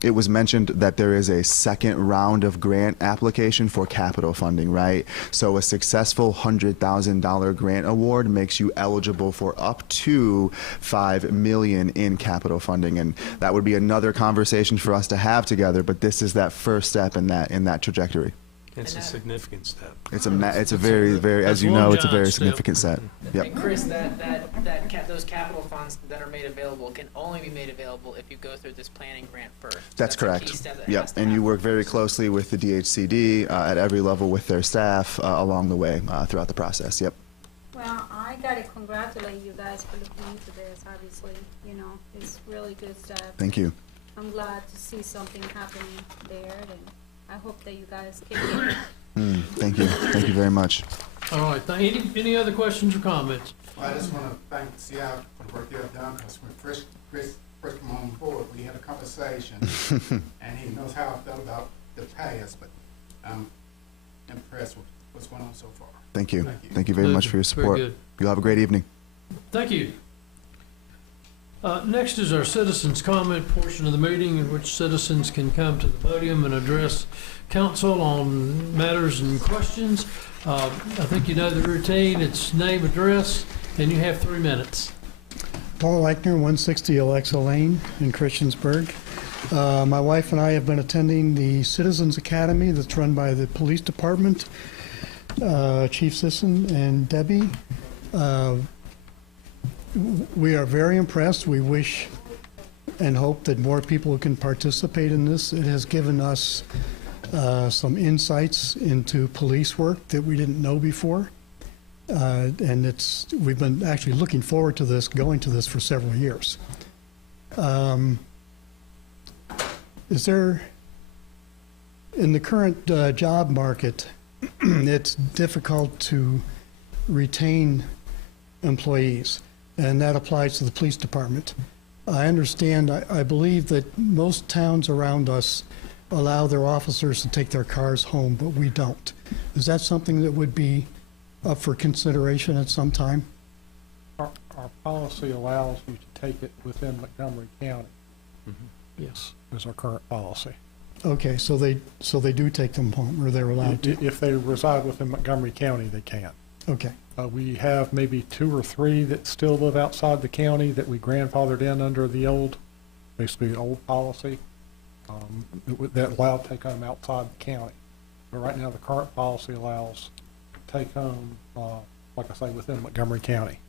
it was mentioned that there is a second round of grant application for capital funding, right? So a successful $100,000 grant award makes you eligible for up to $5 million in capital funding, and that would be another conversation for us to have together. But this is that first step in that trajectory. It's a significant step. It's a very, as you know, it's a very significant step. Yep. And Chris, those capital funds that are made available can only be made available if you go through this planning grant first. That's a key correct. step that Yep. has to And you happen. work very closely with the DHCD at every level with their staff along the way throughout the process. Yep. Well, I gotta congratulate you guys for looking into this, obviously, it's really good stuff. Thank you. I'm glad to see something happening there, and I hope that you guys keep it. Thank you. Thank you very much. All right, any other questions or comments? Well, I just want to thank CI for the work they have done, because when Chris first came on board, we had a conversation, and he knows how I felt about the past, but I'm impressed with what's going on so far. Thank you. Thank you. Thank you very much for your Very support. good. You'll have a great evening. Thank you. Next is our citizens' comment portion of the meeting, in which citizens can come to the podium and address council on matters and questions. I think you know the routine. It's name, address, and you have 3 minutes. Paul Eichner, 160 Alexa Lane in Christiansburg. My wife and I have been attending the Citizens Academy that's run by the police department, Chief Sisson and Debbie. We are very impressed. We wish and hope that more people can participate in this. It has given us some insights into police work that we didn't know before. And we've been actually looking forward to this, going to this for several years. Is there, in the current job market, it's difficult to retain employees, and that applies to the police department. I understand, I believe that most towns around us allow their officers to take their cars home, but we don't. Is that something that would be up for consideration at some time? Our policy allows you to take it within Montgomery County. Yes. Is our current policy. Okay, so they do take them home, or they're allowed to? If they reside within Montgomery County, they can. Okay. We have maybe 2 or 3 that still live outside the county that we grandfathered in under the old policy that allowed take home outside the county. But right now, the current policy allows take home, like I say, within Montgomery County.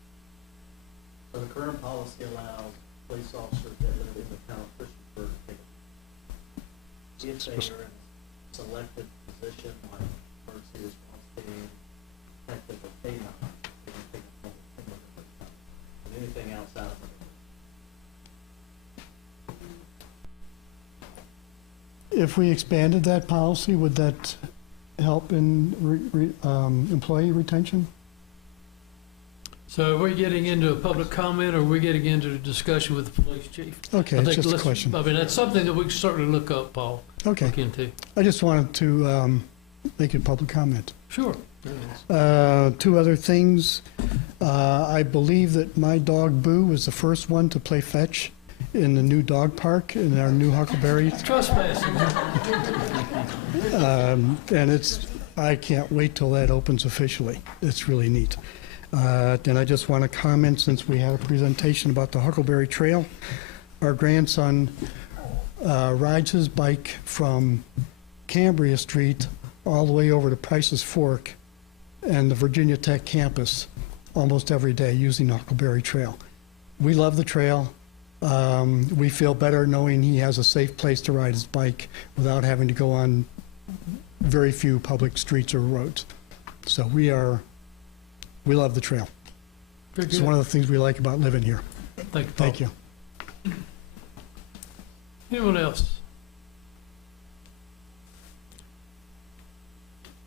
So the current policy allows police officers that live in the town of Christiansburg to take it. If they are in a selected position, like emergency response team, detective or canine, they can take it home from but anything outside of it. If we expanded that policy, would that help in employee retention? So are we getting into a public comment, or are we getting into a discussion with the police chief? Okay, I it's think just a let's- question. I mean, that's something that we can certainly look up, Paul. Okay. Look into. I just wanted to make a public comment. Sure. 2 other things. I believe that my dog Boo was the first one to play fetch in the new dog park in our new Huckleberry. Trespassing. And I can't wait till that opens officially. It's really neat. And I just want to comment, since we had a presentation about the Huckleberry Trail, our grandson rides his bike from Cambria Street all the way over to Price's Fork and the Virginia Tech campus almost every day using the Huckleberry Trail. We love the trail. We feel better knowing he has a safe place to ride his bike without having to go on very few public streets or roads. So we love the trail. Very It's good. one of the things we like about living here. Thank you, Paul. Thank you. Anyone else?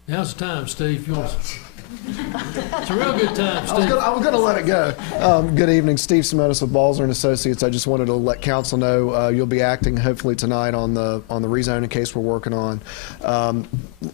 Now's the time, Steve. You want to It's a real good time, Steve. I was gonna let it go. Good evening, Steve Simonis with Balzer and Associates. I just wanted to let council know you'll be acting hopefully tonight on the rezoning case we're working on.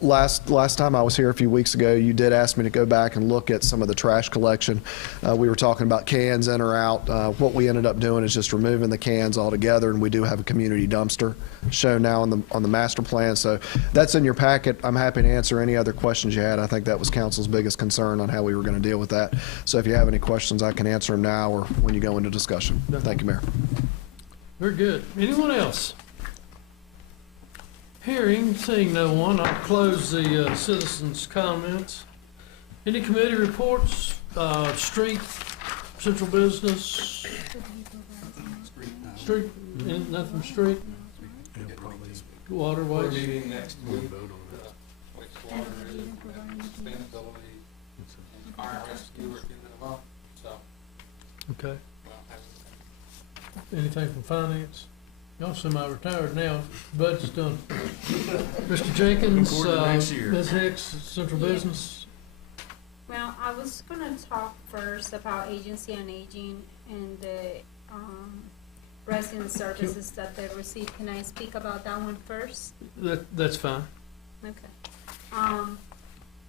Last time I was here a few weeks ago, you did ask me to go back and look at some of the trash collection. We were talking about cans in or out. What we ended up doing is just removing the cans altogether, and we do have a community dumpster shown now on the master plan. So that's in your packet. I'm happy to answer any other questions you had. I think that was council's biggest concern on how we were going to deal with that. So if you have any questions, I can answer them now or when you go into discussion. Thank you, Mayor. Very good. Anyone else? Seeing no one, I'll close the citizens' comments. Any committee reports? Street, central business? Street, nothing from street? Waterways? Meeting next week. Wastewater and sustainability, fire rescue at the end of the month, so. Okay. Anything from finance? Y'all semi-retired now. Budget's done. Mr. Jenkins, Looking forward to next year. Ms. Hicks, central business. Well, I was gonna talk first about agency on aging and the, resident services that they receive. Can I speak about that one first? That's fine. Okay.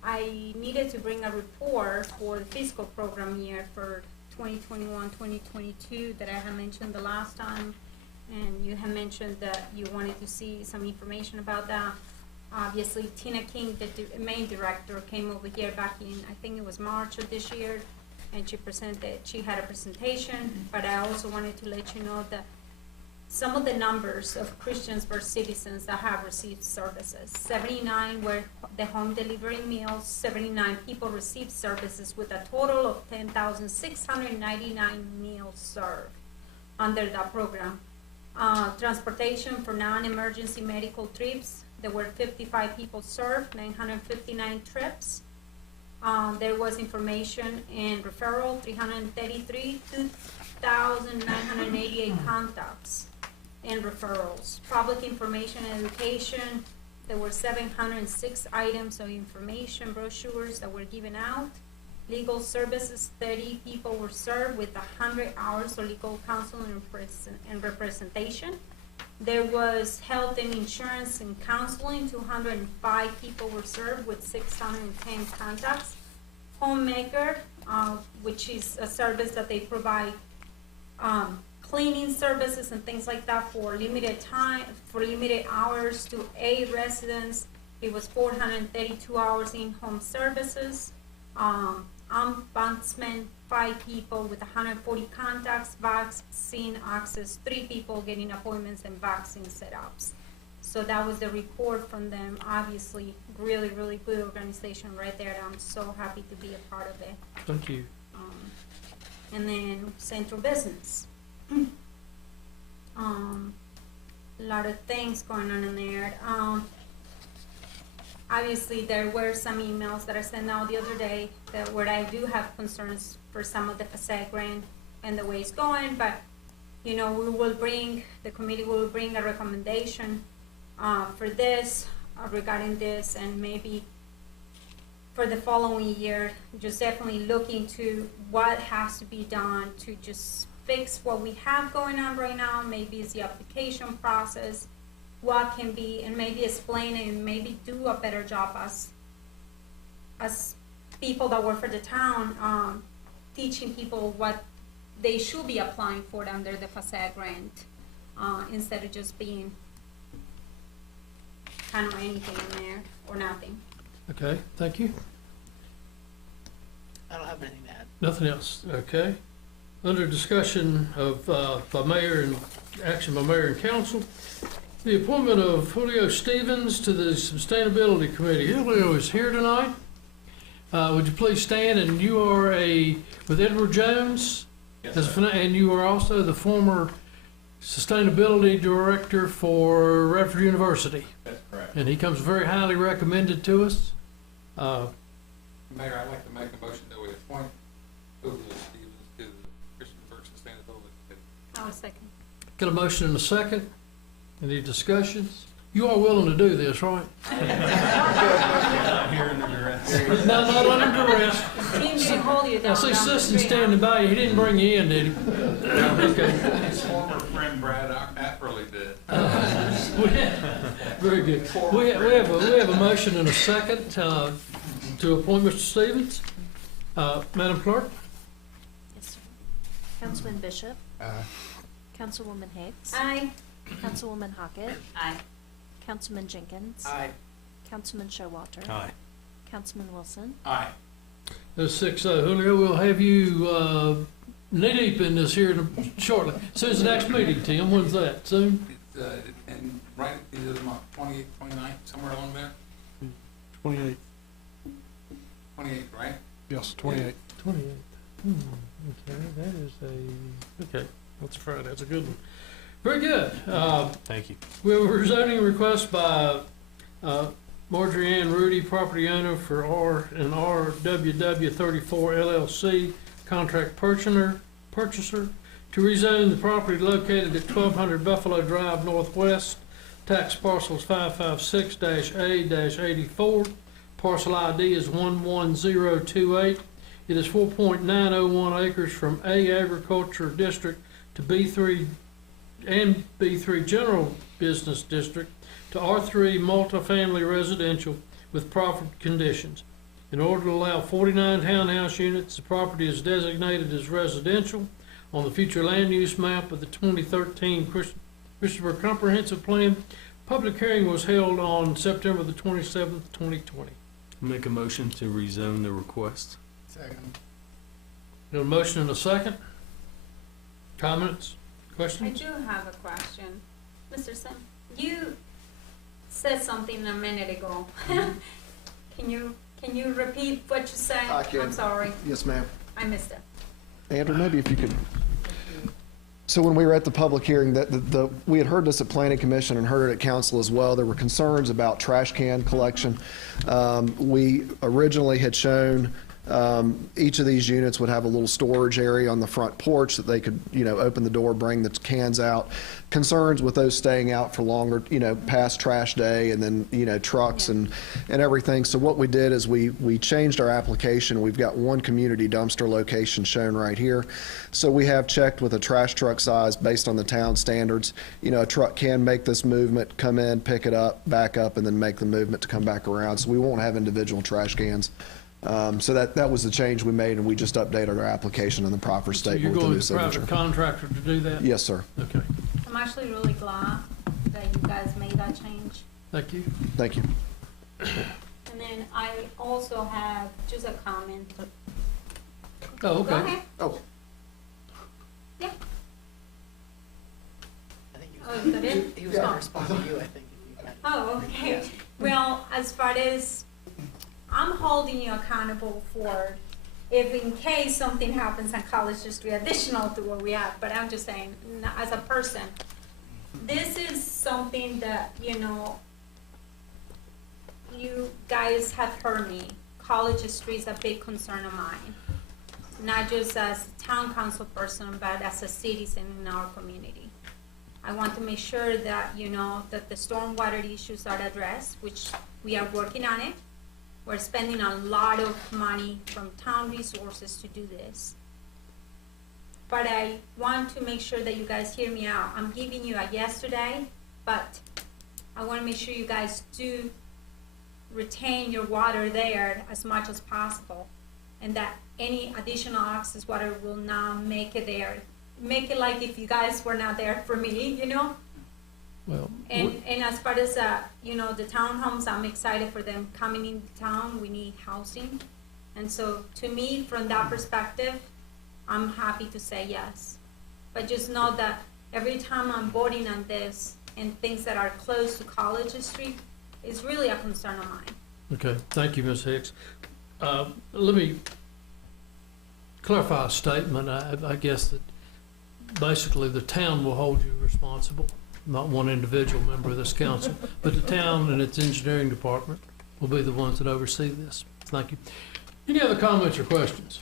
I needed to bring a report for the fiscal program year for 2021-2022 that I had mentioned the last time, and you had mentioned that you wanted to see some information about that. Obviously, Tina King, the main director, came over here back in, I think it was March of this year, and she had a presentation, but I also wanted to let you know that some of the numbers of Christiansburg citizens that have received services. 79 were the home delivery meals, 79 people received services with a total of 10,699 meals served under that program. Transportation for non-emergency medical trips, there were 55 people served, 959 trips. There was information and referral, 333, 2,988 contacts and referrals. Public information and education, there were 706 items of information, brochures that were given out. Legal services, 30 people were served with 100 hours of legal counsel and representation. There was health and insurance and counseling, 205 people were served with 610 contacts. Homemaker, which is a service that they provide, cleaning services and things like that for limited time, for limited hours to 8 residents. It was 432 hours in home services. Ombudsman, 5 people with 140 contacts, vaccine access, 3 people getting appointments and vaccine setups. So that was the report from them. Obviously, really, really good organization right there. I'm so happy to be a part of it. Thank you. And then central business. A lot of things going on in there. Obviously, there were some emails that I sent out the other day that where I do have concerns for some of the facade grant and the way it's going, but you know, the committee will bring a recommendation for this, regarding this, and maybe for the following year, just definitely look into what has to be done to just fix what we have going on right now. Maybe it's the application process, what can be, and maybe explain it and maybe do a better job as people that work for the town, teaching people what they should be applying for under the facade grant, instead of just being kind of anything in there or nothing. Okay, thank you. I don't have anything to add. Nothing else, okay. Under discussion of, by mayor and action by mayor and council, the appointment of Julio Stevens to the Sustainability Committee. Julio is here tonight. Would you please stand? And you are with Edward Jones? Yes, and you are also the former Sustainability Director for Radford University. that's correct. And he comes very highly recommended to us. Mayor, I'd like to make a motion that we appoint Julio Stevens to the Christiansburg Sustainability Committee. I'll second. Got a motion and a second. Any discussions? You are willing to do this, right? Not here in the duress. Not under duress. Team didn't hold you I down. see down the Sisson street, standing by you. He didn't bring you in, did he? Okay. His former friend Brad Apperly did. Very good. We have a motion and a second to appoint Mr. Stevens. Madam Clerk? Yes, sir. Councilman Bishop? Aye. Councilwoman Hicks? Aye. Councilwoman Hockett? Aye. Councilman Jenkins? Aye. Councilman Showalter? Aye. Councilman Wilson? Aye. That's 6-0. Julio, we'll have you knee-deep in this here shortly. Soon's the next meeting, Tim? When's that? Soon? And right, either the month, 28th, 29th, somewhere along there? 28, 28th, right? yes, 28. 28. Okay, that is okay, that's Friday. That's a good one. Very good. Thank you. We have a rezoning request by Marjorie Ann Rudy, property owner for RWW 34 LLC, contract purchaser, to rezone the property located at 1200 Buffalo Drive Northwest, tax parcels 556-A-84. Parcel ID is 11028. It is 4.901 acres from A Agriculture District to B3 and B3 General Business District to R3 Multifamily Residential with profit conditions. In order to allow 49 townhouse units, the property is designated as residential on the future land use map of the 2013 Christiansburg Comprehensive Plan. Public hearing was held on September the 27th, 2020. Make a motion to rezone the request. Second. Got a motion and a second? Comments? I Questions? do have a question. Mr. Sim, you said something a minute ago. Can you repeat what you said? I can. I'm sorry. Yes, ma'am. I missed it. Andrew, maybe if you could. So when we were at the public hearing, we had heard this at Planning Commission and heard it at council as well. There were concerns about trash can collection. We originally had shown each of these units would have a little storage area on the front porch that they could, open the door, bring the cans out. Concerns with those staying out for longer, past trash day, and then, trucks and everything. So what we did is we changed our application. We've got one community dumpster location shown right here. So we have checked with a trash truck size based on the town standards. A truck can make this movement, come in, pick it up, back up, and then make the movement to come back around. So we won't have individual trash cans. So that was the change we made, and we just updated our application in the proper So statement you're with the going new with a private signature. contractor to do that? Yes, sir. Okay, I'm actually really glad that you guys made that change. thank you. Thank you. And then I also have just a comment. Oh, Go okay. ahead. Oh. Yeah. I think Oh, is that it? he was going to respond to you, I think. Oh, okay. Well, as far as I'm holding you accountable for if in case something happens on College Street additional to what we have, but I'm just saying, as a person, this is something that, you guys have heard me. College Street is a big concern of mine, not just as a town council person, but as a citizen in our community. I want to make sure that, that the stormwater issues are addressed, which we are working on it. We're spending a lot of money from town resources to do this. But I want to make sure that you guys hear me out. I'm giving you a yes today, but I want to make sure you guys do retain your water there as much as possible, and that any additional access water will not make it there. Make it like if you guys were not there for me, Well, And as far as, the townhomes, I'm excited for them coming into town. We need housing. And so to me, from that perspective, I'm happy to say yes. But just know that every time I'm voting on this and things that are close to College Street is really a concern of mine. okay, thank you, Ms. Hicks. Let me clarify a statement. I guess that basically the town will hold you responsible, not one individual member of this council, but the town and its engineering department will be the ones that oversee this. Thank you. Any other comments or questions?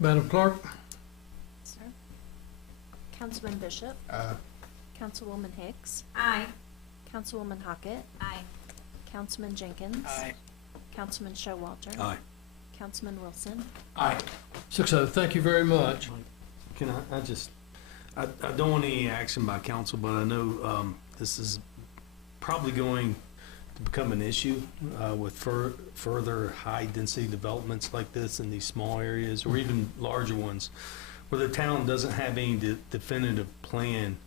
Madam Clerk? Councilman Bishop? Aye. Councilwoman Hicks? Aye. Councilwoman Hockett. Aye. Councilman Jenkins. Aye. Councilman Showalter. Aye. Councilman Wilson. Aye. 6-0, thank you very much. Can I don't want any action by council, but I know this is probably going to become an issue with further high-density developments like this in these small areas, or even larger ones, where the town doesn't have any definitive plan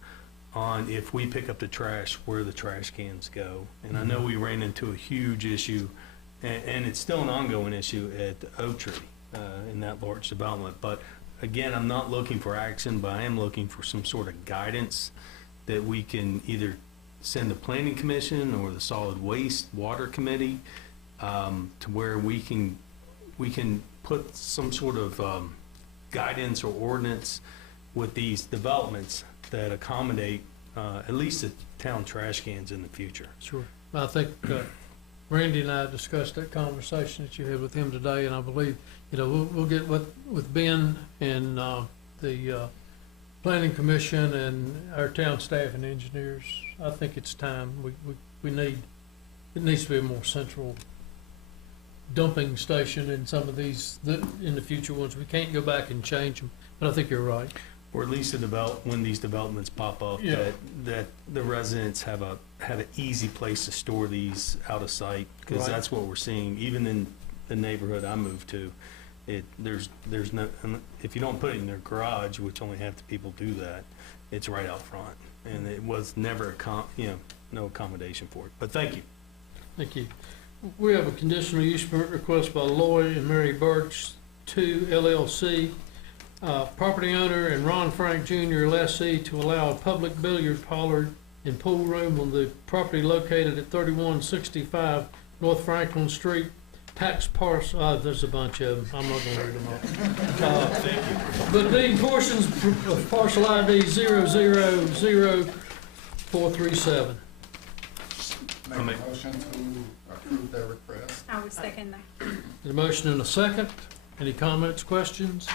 on if we pick up the trash, where the trash cans go. And I know we ran into a huge issue, and it's still an ongoing issue at Oak Tree in that large development. But again, I'm not looking for action, but I am looking for some sort of guidance that we can either send the planning commission or the solid waste water committee to where we can put some sort of guidance or ordinance with these developments that accommodate at least the town trash cans in the future. Sure. I think Randy and I discussed that conversation that you had with him today, and I believe, we'll get with Ben and the planning commission and our town staff and engineers. I think it's time. It needs to be a more central dumping station in some of these, in the future ones. We can't go back and change them, but I think you're right. Or at least when these developments pop up, Yeah. that the residents have an easy place to store these out of sight, because Right. that's what we're seeing, even in the neighborhood I moved to. There's no, if you don't put it in their garage, which only half the people do that, it's right out front, and it was never no accommodation for it. But thank you. Thank you. We have a conditional use permit request by Lloyd and Mary Birch, 2 LLC. Property owner and Ron Frank Jr. lessee to allow a public billiard parlor and pool room on the property located at 3165 North Franklin Street. Tax parcel, there's a bunch of them, I'm not gonna read them all. But being portions of parcel ID 000437. Make a motion to approve their request. I would second that. There's a motion and a second. Any comments, questions?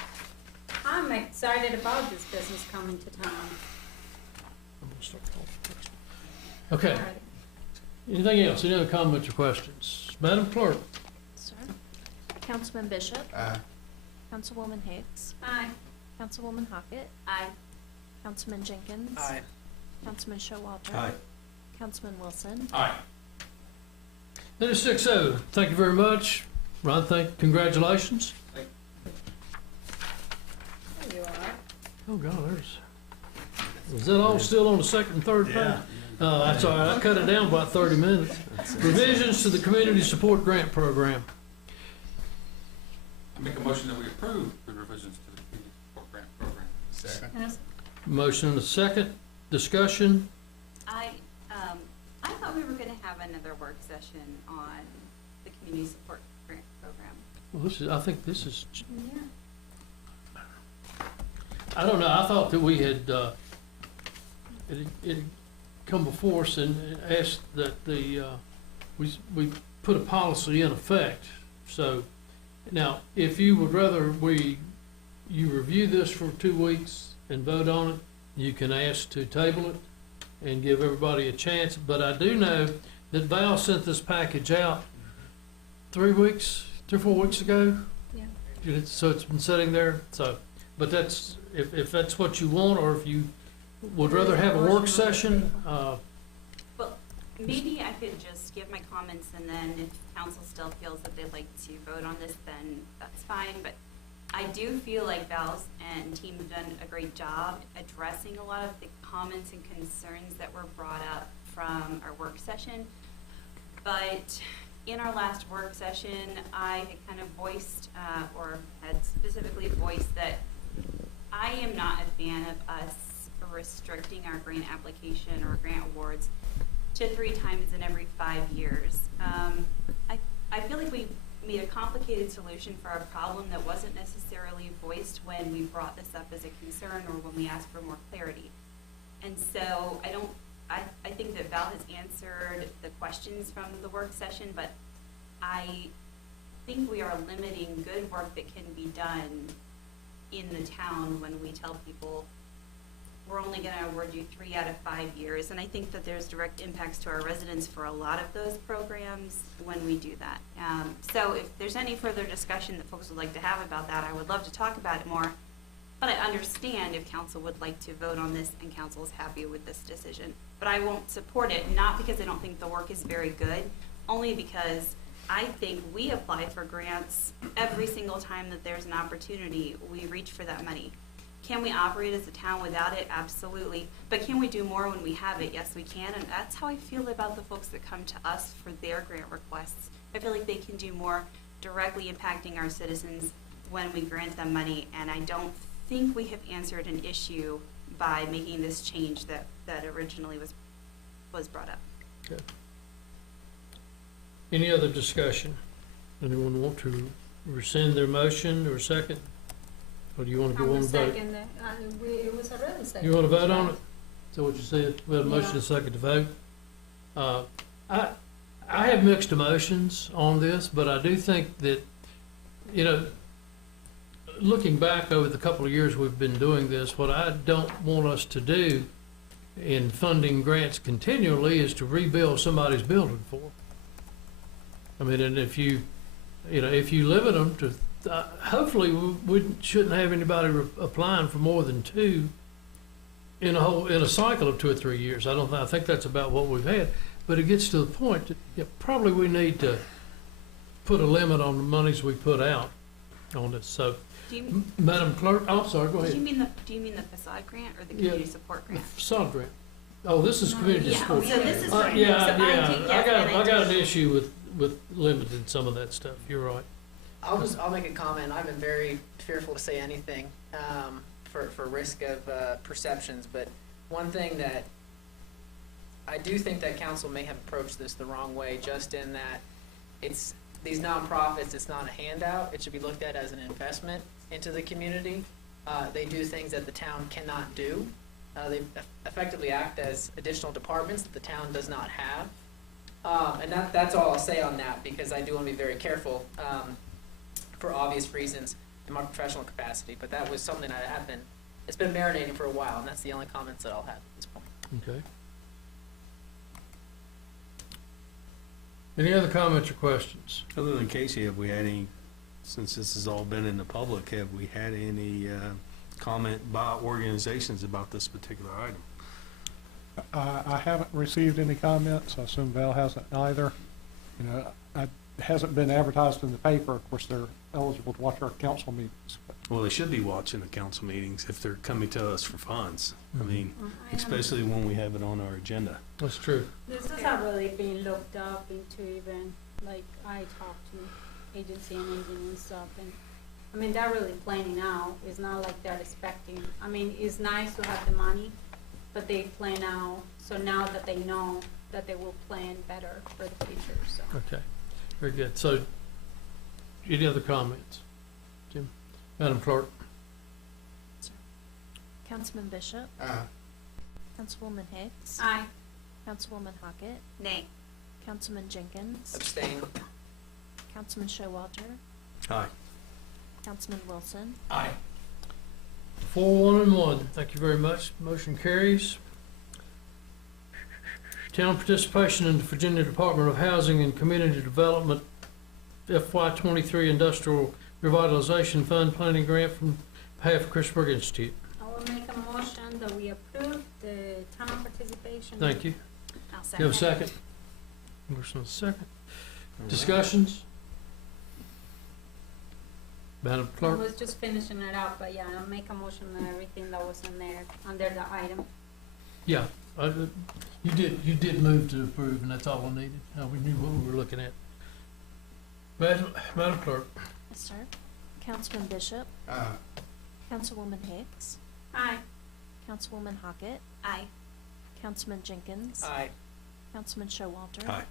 I'm excited about this business coming to town. Okay. All right. Anything else? Any other comments or questions? Madam Clerk? Sir. Councilman Bishop. Aye. Councilwoman Hicks. Aye. Councilwoman Hockett. Aye. Councilman Jenkins. Aye. Councilman Showalter. Aye. Councilman Wilson. Aye. That is 6-0. Thank you very much. Ron, congratulations. There you are. Oh, God, is that all still on the second and third page? Yeah. That's all right. I cut it down about 30 minutes. Revisions to the Community Support Grant Program. I make a motion that we approve the revisions to the community support grant program. Second. Yes. Motion and a second. Discussion. I thought we were gonna have another work session on the community support grant program. Well, I think this is, Yeah. I don't know. I thought that we had, it come before us and asked that we put a policy in effect. So now, if you would rather you review this for 2 weeks and vote on it, you can ask to table it and give everybody a chance. But I do know that Val sent this package out 3 or 4 weeks ago. Yeah. So it's been sitting there. So, but that's, if that's what you want, or if you would rather have a work session, Well, maybe I could just give my comments, and then if council still feels that they'd like to vote on this, then that's fine. But I do feel like Val's and team have done a great job addressing a lot of the comments and concerns that were brought up from our work session. But in our last work session, I had kind of voiced, or had specifically voiced, that I am not a fan of us restricting our grant application or grant awards to 3 times in every 5 years. I feel like we made a complicated solution for a problem that wasn't necessarily voiced when we brought this up as a concern or when we asked for more clarity. And so I think that Val has answered the questions from the work session, but I think we are limiting good work that can be done in the town when we tell people we're only going to award you 3 out of 5 years. And I think that there's direct impacts to our residents for a lot of those programs when we do that. So if there's any further discussion that folks would like to have about that, I would love to talk about it more. But I understand if council would like to vote on this and council is happy with this decision. But I won't support it, not because I don't think the work is very good, only because I think we apply for grants every single time that there's an opportunity. We reach for that money. Can we operate as a town without it? Absolutely. But can we do more when we have it? Yes, we can. And that's how I feel about the folks that come to us for their grant requests. I feel like they can do more directly impacting our citizens when we grant them money. And I don't think we have answered an issue by making this change that originally was brought up. Okay. Any other discussion? Anyone want to rescind their motion or second? Or do you want to go on and vote? Second, it was already second. You want to vote on it? Is that what you said? We have a motion and a second to vote. I have mixed emotions on this, but I do think that, you know, looking back over the couple of years we've been doing this, what I don't want us to do in funding grants continually is to rebuild somebody's building for them. I mean, and if you limit them to, hopefully we shouldn't have anybody applying for more than 2 in a cycle of 2 or 3 years. I think that's about what we've had, but it gets to the point that probably we need to put a limit on the monies we put out on this. So, Madam Clerk, oh, sorry, go ahead. Do you mean the facade grant or the community support grant? Facade grant. Oh, this is community support. So this is I got an issue with limiting some of that stuff. You're right. I'll make a comment. I've been very fearful to say anything for risk of perceptions, but one thing that I do think that council may have approached this the wrong way, just in that it's these nonprofits, it's not a handout. It should be looked at as an investment into the community. They do things that the town cannot do. They effectively act as additional departments that the town does not have. And that's all I'll say on that, because I do want to be very careful for obvious reasons in my professional capacity. But that was something it's been marinating for a while, and that's the only comments that I'll have at this point. Okay. Any other comments or questions? Other than Casey, have we had any, since this has all been in the public, have we had any comment by organizations about this particular item? I haven't received any comments. I assume Val hasn't either. You know, it hasn't been advertised in the paper. Of course, they're eligible to watch our council meetings. Well, they should be watching the council meetings if they're coming to us for funds. I mean, especially when we have it on our agenda. That's true. This is not really being looked up into even, like, I talked to agency and agent and stuff, and, I mean, they're really planning out. It's not like they're expecting. I mean, it's nice to have the money, but they plan out, so now that they know that they will plan better for the future, so. Okay, very good. So, any other comments? Jim? Madam Clerk? Councilman Bishop? Councilwoman Hicks? Aye. Councilwoman Hockett? Nay. Councilman Jenkins? Abstain. Councilman Showalter? Aye. Councilman Wilson? Aye. 4-1-1. Thank you very much. Motion carries. Town participation in the Virginia Department of Housing and Community Development FY23 Industrial Revitalization Fund Planning Grant from behalf of Christiansburg Institute. I will make a motion that we approve the town participation. Thank you. I'll You second. have a second? Motion and a second. Discussions? Madam I Clerk? was just finishing it out, but yeah, I'll make a motion on everything that was in there, under the item. Yeah, you did move to approve, and that's all I needed. We knew what we were looking at. Madam Clerk? Yes, sir. Councilman Bishop? Councilwoman Hicks? Aye. Councilwoman Hockett? Aye. Councilman Jenkins? Aye. Councilman Showalter? Aye.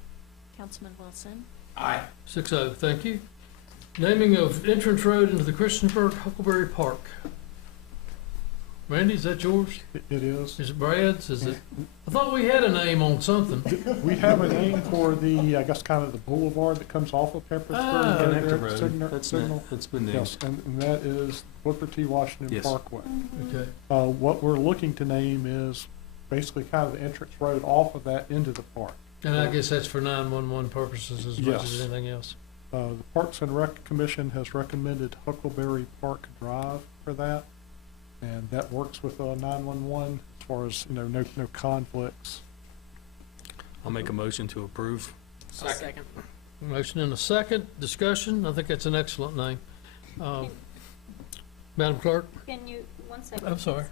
Councilman Wilson? Aye. 6-0, thank you. Naming of entrance road into the Christiansburg Huckleberry Park. Randy, is that yours? It is. Is it Brad's? Is it? I thought we had a name on something. We have a name for the, I guess, kind of the boulevard that comes off of Peppersburg. Connector there, Road. Signal. That's been named. Yes, and that is Booker T. Washington Yes. Parkway. Okay. What we're looking to name is basically kind of the entrance road off of that into the park. And I guess that's for 911 purposes as much as Yes. anything else. The Parks and Rec Commission has recommended Huckleberry Park Drive for that, and that works with 911 as far as, no conflicts. I'll make a motion to approve. Second. Motion and a second. Discussion. I think that's an excellent name. Madam Clerk? Can you, one second. I'm sorry.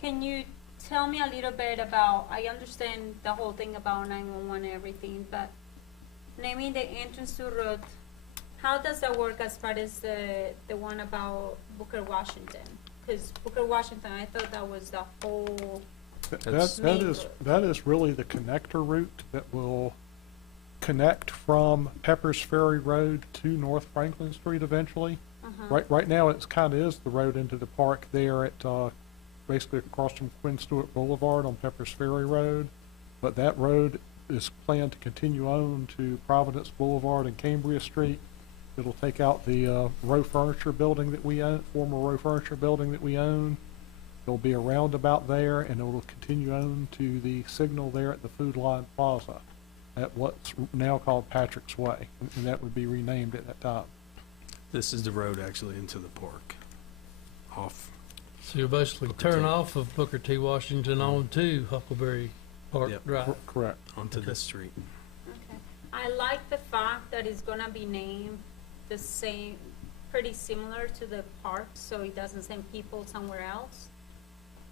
Can you tell me a little bit about, I understand the whole thing about 911 and everything, but naming the entrance to road, how does that work as far as the one about Booker Washington? Because Booker Washington, I thought that was the whole That is really the connector route that will connect from Peppers Ferry Road to North Franklin Street eventually. Right now, it's kind of is the road into the park there at basically across from Quinn Stewart Boulevard on Peppers Ferry Road. But that road is planned to continue on to Providence Boulevard and Cambria Street. It'll take out the Row Furniture building that we own, former Row Furniture building that we own. There'll be a roundabout there, and it will continue on to the signal there at the Food Line Plaza at what's now called Patrick's Way, and that would be renamed at that time. This is the road actually into the park. Off. So you'll basically turn off of Booker T. Washington on to Huckleberry Park Yep. Drive. Correct. Onto this street. Okay. I like the fact that it's gonna be named the same, pretty similar to the park, so it doesn't send people somewhere else.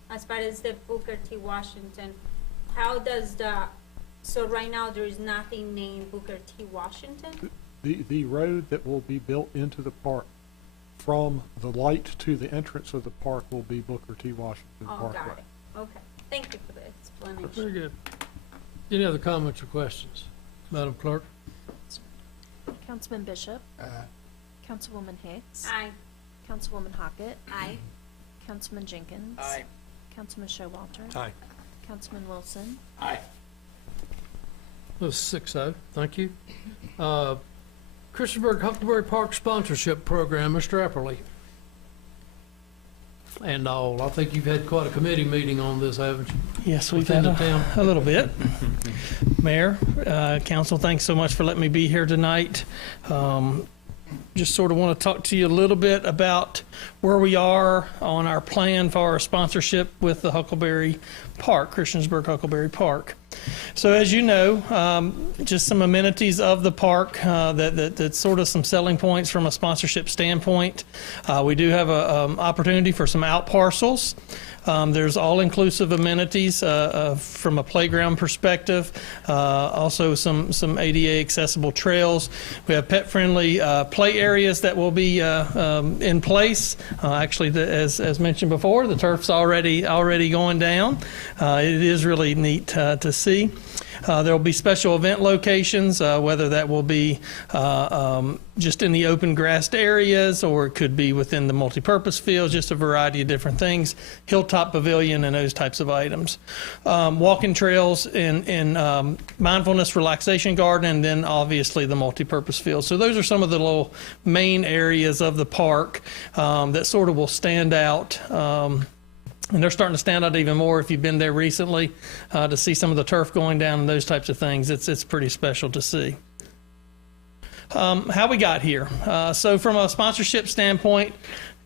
As far as the Booker T. Washington, how does that, so right now there is nothing named Booker T. Washington? The road that will be built into the park from the light to the entrance of the park will be Booker T. Washington Oh, Parkway. got it. Okay. Thank you for the explanation. Very good. Any other comments or questions? Madam Clerk? Councilman Bishop? Councilwoman Hicks? Aye. Councilwoman Hockett? Aye. Councilman Jenkins? Aye. Councilman Showalter? Aye. Councilman Wilson? Aye. That was 6-0. Thank you. Christiansburg Huckleberry Park Sponsorship Program, Mr. Epperly. And all. I think you've had quite a committee meeting on this, haven't you? Yes, we've Within had the town. a little bit. Mayor, council, thanks so much for letting me be here tonight. Just sort of want to talk to you a little bit about where we are on our plan for our sponsorship with the Huckleberry Park, Christiansburg Huckleberry Park. So as you know, just some amenities of the park, that's sort of some selling points from a sponsorship standpoint. We do have an opportunity for some out parcels. There's all-inclusive amenities from a playground perspective, also some ADA accessible trails. We have pet-friendly play areas that will be in place. Actually, as mentioned before, the turf's already going down. It is really neat to see. There will be special event locations, whether that will be just in the open grassed areas or it could be within the multipurpose fields, just a variety of different things, hilltop pavilion and those types of items. Walking trails in mindfulness relaxation garden, and then obviously the multipurpose field. So those are some of the little main areas of the park that sort of will stand out. And they're starting to stand out even more if you've been there recently to see some of the turf going down and those types of things. It's pretty special to see. How we got here. So from a sponsorship standpoint,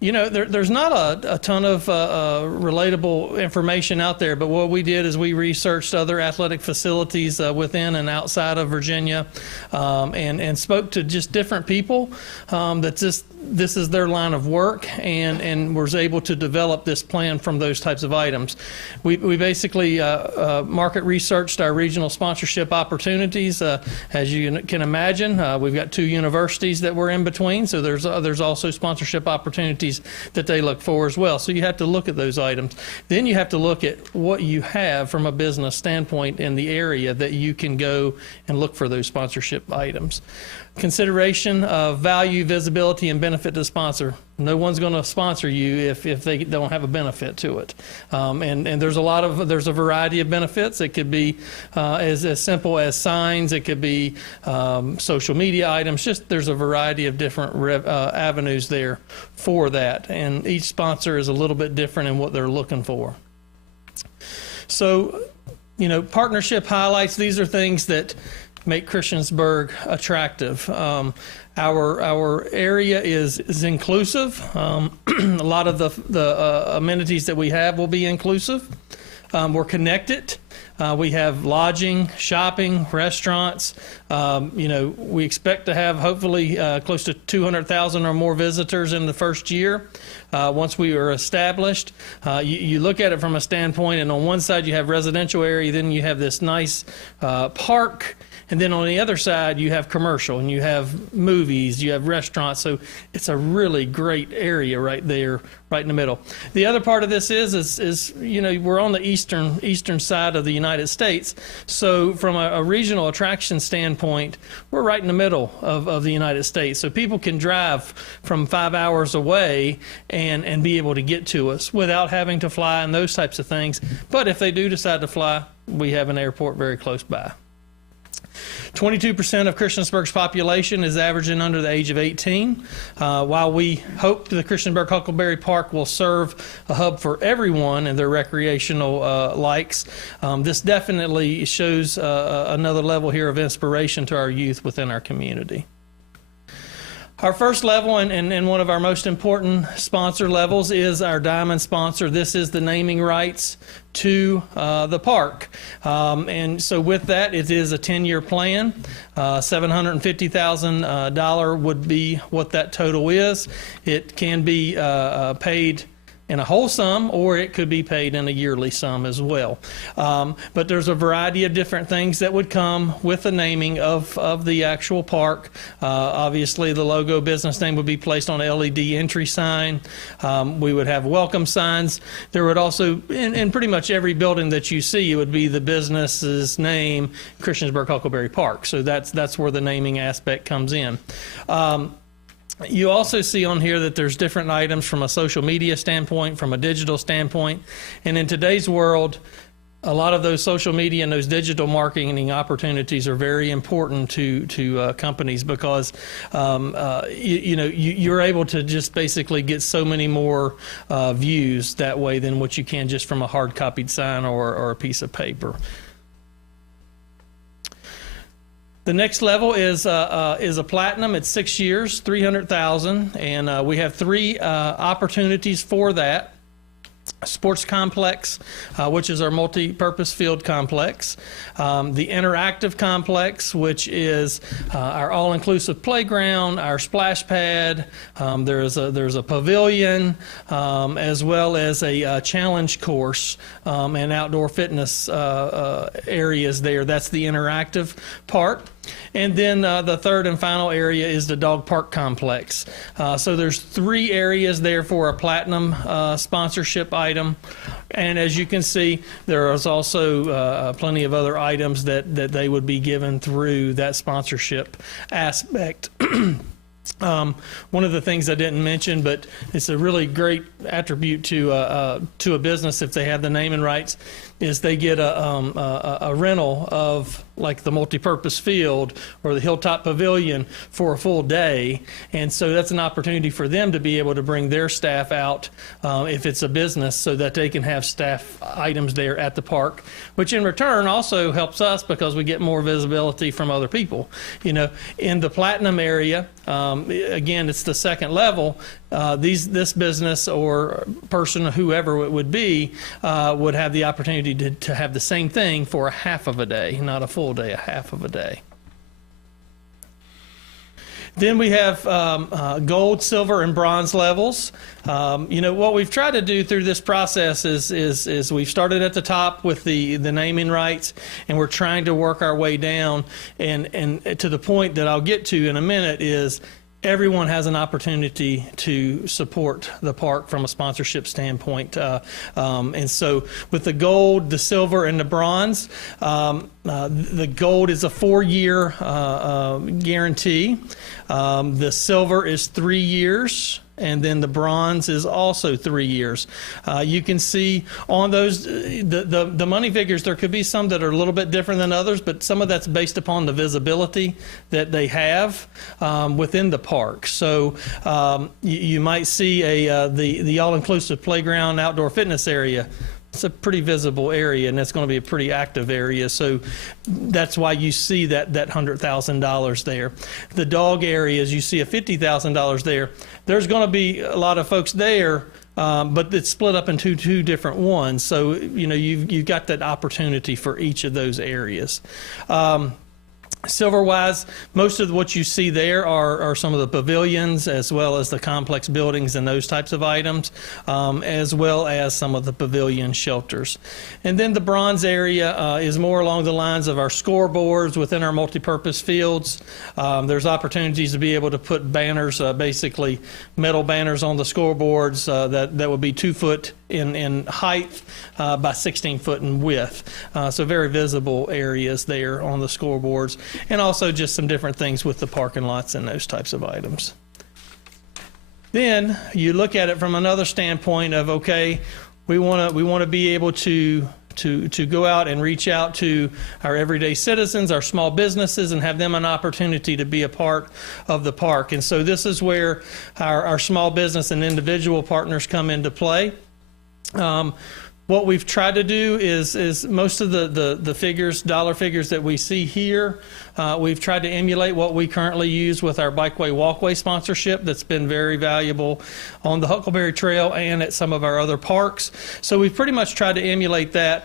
you know, there's not a ton of relatable information out there, but what we did is we researched other athletic facilities within and outside of Virginia and spoke to just different people that this is their line of work and was able to develop this plan from those types of items. We basically market researched our regional sponsorship opportunities. As you can imagine, we've got 2 universities that we're in between, so there's also sponsorship opportunities that they look for as well. So you have to look at those items. Then you have to look at what you have from a business standpoint in the area that you can go and look for those sponsorship items. consideration of value, visibility, and benefit to sponsor. No one's going to sponsor you if they don't have a benefit to it. And there's a variety of benefits. It could be as simple as signs. It could be social media items. Just there's a variety of different avenues there for that. And each sponsor is a little bit different in what they're looking for. So, partnership highlights, these are things that make Christiansburg attractive. Our area is inclusive. A lot of the amenities that we have will be inclusive. We're connected. We have lodging, shopping, restaurants. We expect to have hopefully close to 200,000 or more visitors in the first year once we are established. You look at it from a standpoint, and on one side you have residential area, then you have this nice park. And then on the other side, you have commercial, and you have movies, you have restaurants. So it's a really great area right there, right in the middle. The other part of this is we're on the eastern side of the United States. So from a regional attraction standpoint, we're right in the middle of the United States. So people can drive from 5 hours away and be able to get to us without having to fly and those types of things. But if they do decide to fly, we have an airport very close by. 22% of Christiansburg's population is averaging under the age of 18. While we hope the Christiansburg Huckleberry Park will serve a hub for everyone and their recreational likes, this definitely shows another level here of inspiration to our youth within our community. Our first level and one of our most important sponsor levels is our diamond sponsor. This is the naming rights to the park. And so with that, it is a 10-year plan. $750,000 would be what that total is. It can be paid in a whole sum, or it could be paid in a yearly sum as well. But there's a variety of different things that would come with the naming of the actual park. Obviously, the logo business name would be placed on an LED entry sign. We would have welcome signs. There would also, in pretty much every building that you see, it would be the business's name, Christiansburg Huckleberry Park. So that's where the naming aspect comes in. You also see on here that there's different items from a social media standpoint, from a digital standpoint. And in today's world, a lot of those social media and those digital marketing opportunities are very important to companies because you're able to just basically get so many more views that way than what you can just from a hard copied sign or a piece of paper. The next level is a platinum. It's 6 years, $300,000, and we have three opportunities for that. Sports complex, which is our multi-purpose field complex, the interactive complex, which is our all-inclusive playground, our splash pad. There's a pavilion, as well as a challenge course and outdoor fitness areas there. That's the interactive part. And then the third and final area is the dog park complex. So there's three areas there for a platinum sponsorship item. And as you can see, there is also plenty of other items that they would be given through that sponsorship aspect. One of the things I didn't mention, but it's a really great attribute to a business if they have the naming rights, is they get a rental of like the multipurpose field or the Hilltop Pavilion for a full day. And so that's an opportunity for them to be able to bring their staff out if it's a business so that they can have staff items there at the park, which in return also helps us because we get more visibility from other people. In the platinum area, again, it's the second level. This business or person, whoever it would be, would have the opportunity to have the same thing for a half of a day, not a full day, a half of a day. Then we have gold, silver, and bronze levels. What we've tried to do through this process is we've started at the top with the naming rights, and we're trying to work our way down. And to the point that I'll get to in a minute is everyone has an opportunity to support the park from a sponsorship standpoint. And so with the gold, the silver, and the bronze, the gold is a 4-year guarantee. The silver is 3 years. And then the bronze is also 3 years. You can see on those, the money figures, there could be some that are a little bit different than others, but some of that's based upon the visibility that they have within the park. So you might see the all-inclusive playground outdoor fitness area. It's a pretty visible area, and it's going to be a pretty active area. So that's why you see that $100,000 there. The dog areas, you see a $50,000 there. There's going to be a lot of folks there, but it's split up into two different ones. So, you know, you've got that opportunity for each of those areas. Silver-wise, most of what you see there are some of the pavilions, as well as the complex buildings and those types of items, as well as some of the pavilion shelters. And then the bronze area is more along the lines of our scoreboards within our multipurpose fields. There's opportunities to be able to put banners, basically metal banners on the scoreboards that would be 2 foot in height by 16 foot in width. So very visible areas there on the scoreboards, and also just some different things with the parking lots and those types of items. Then you look at it from another standpoint of, okay, we want to be able to go out and reach out to our everyday citizens, our small businesses, and have them an opportunity to be a part of the park. And so this is where our small business and individual partners come into play. What we've tried to do is most of the figures, dollar figures that we see here, we've tried to emulate what we currently use with our Bikeway Walkway sponsorship that's been very valuable on the Huckleberry Trail and at some of our other parks. So we've pretty much tried to emulate that.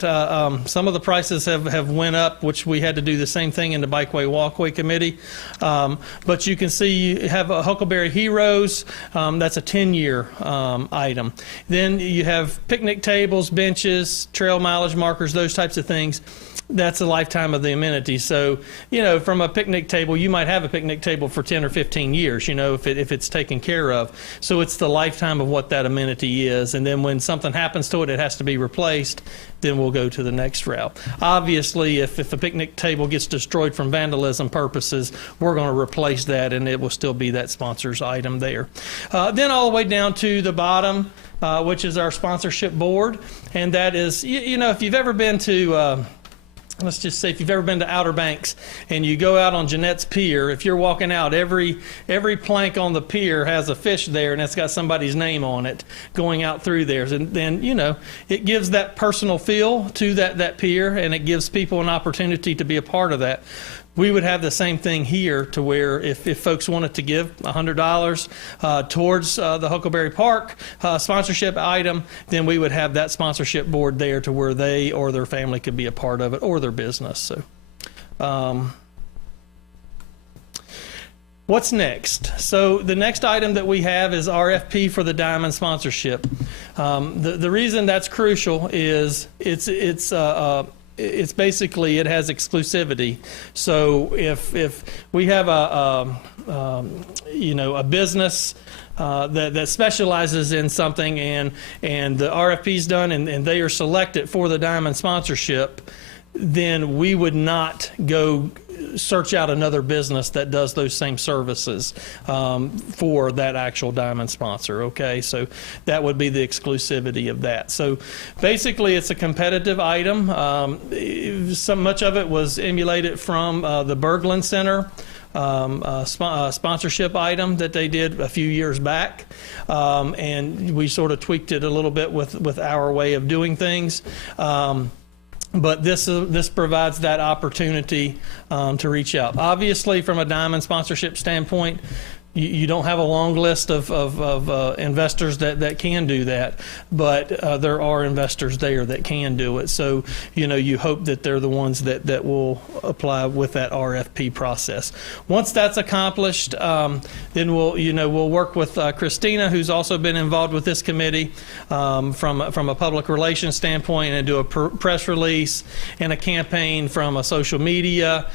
Some of the prices have went up, which we had to do the same thing in the Bikeway Walkway Committee. But you can see you have a Huckleberry Heroes, that's a 10-year item. Then you have picnic tables, benches, trail mileage markers, those types of things. That's a lifetime of the amenity. So, you know, from a picnic table, you might have a picnic table for 10 or 15 years, you know, if it's taken care of. So it's the lifetime of what that amenity is. And then when something happens to it, it has to be replaced, then we'll go to the next route. Obviously, if a picnic table gets destroyed from vandalism purposes, we're going to replace that, and it will still be that sponsor's item there. Then all the way down to the bottom, which is our sponsorship board. And that is, you know, if you've ever been to... let's just say if you've ever been to Outer Banks and you go out on Jeanette's Pier, if you're walking out, every plank on the pier has a fish there and it's got somebody's name on it going out through there. And then, you know, it gives that personal feel to that pier, and it gives people an opportunity to be a part of that. We would have the same thing here, to where if folks wanted to give $100 towards the Huckleberry Park sponsorship item, then we would have that sponsorship board there to where they or their family could be a part of it, or their business. So, what's next? So the next item that we have is RFP for the Diamond sponsorship. The reason that's crucial is it's basically, it has exclusivity. So if we have you know, a business that specializes in something, and the RFP's done and they are selected for the Diamond sponsorship, then we would not go search out another business that does those same services for that actual Diamond sponsor. Okay, so that would be the exclusivity of that. So basically, it's a competitive item. So much of it was emulated from the Berglund Center sponsorship item that they did a few years back, and we sort of tweaked it a little bit with our way of doing things. But this provides that opportunity to reach out. Obviously, from a Diamond sponsorship standpoint, you don't have a long list of investors that can do that, but there are investors there that can do it. So, you know, you hope that they're the ones that will apply with that RFP process. Once that's accomplished, then we'll work with Christina, who's also been involved with this committee from a public relations standpoint, and do a press release and a campaign from a social media,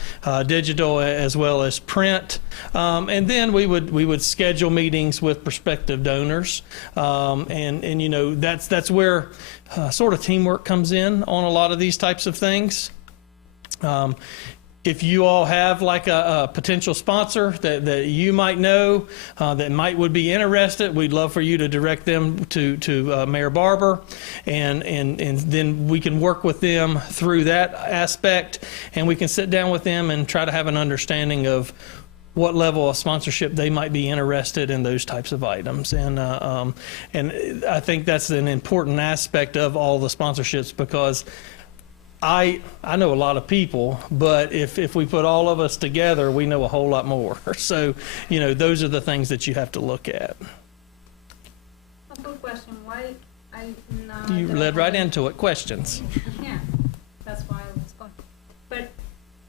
digital, as well as print. And then we would would schedule meetings with prospective donors, and you know, that's where sort of teamwork comes in on a lot of these types of things. If you all have like a potential sponsor that you might know that would be interested, we'd love for you to direct them to Mayor Barber, and then we can work with them through that aspect, and we can sit down with them and try to have an understanding of what level of sponsorship they might be interested in those types of items. And I think that's an important aspect of all the sponsorships, because I know a lot of people, but if we put all of us together, we know a whole lot more. So, you know, those are the things that you have to look at. A good question. Why You led right into it. Questions. Yeah, that's why I was going. But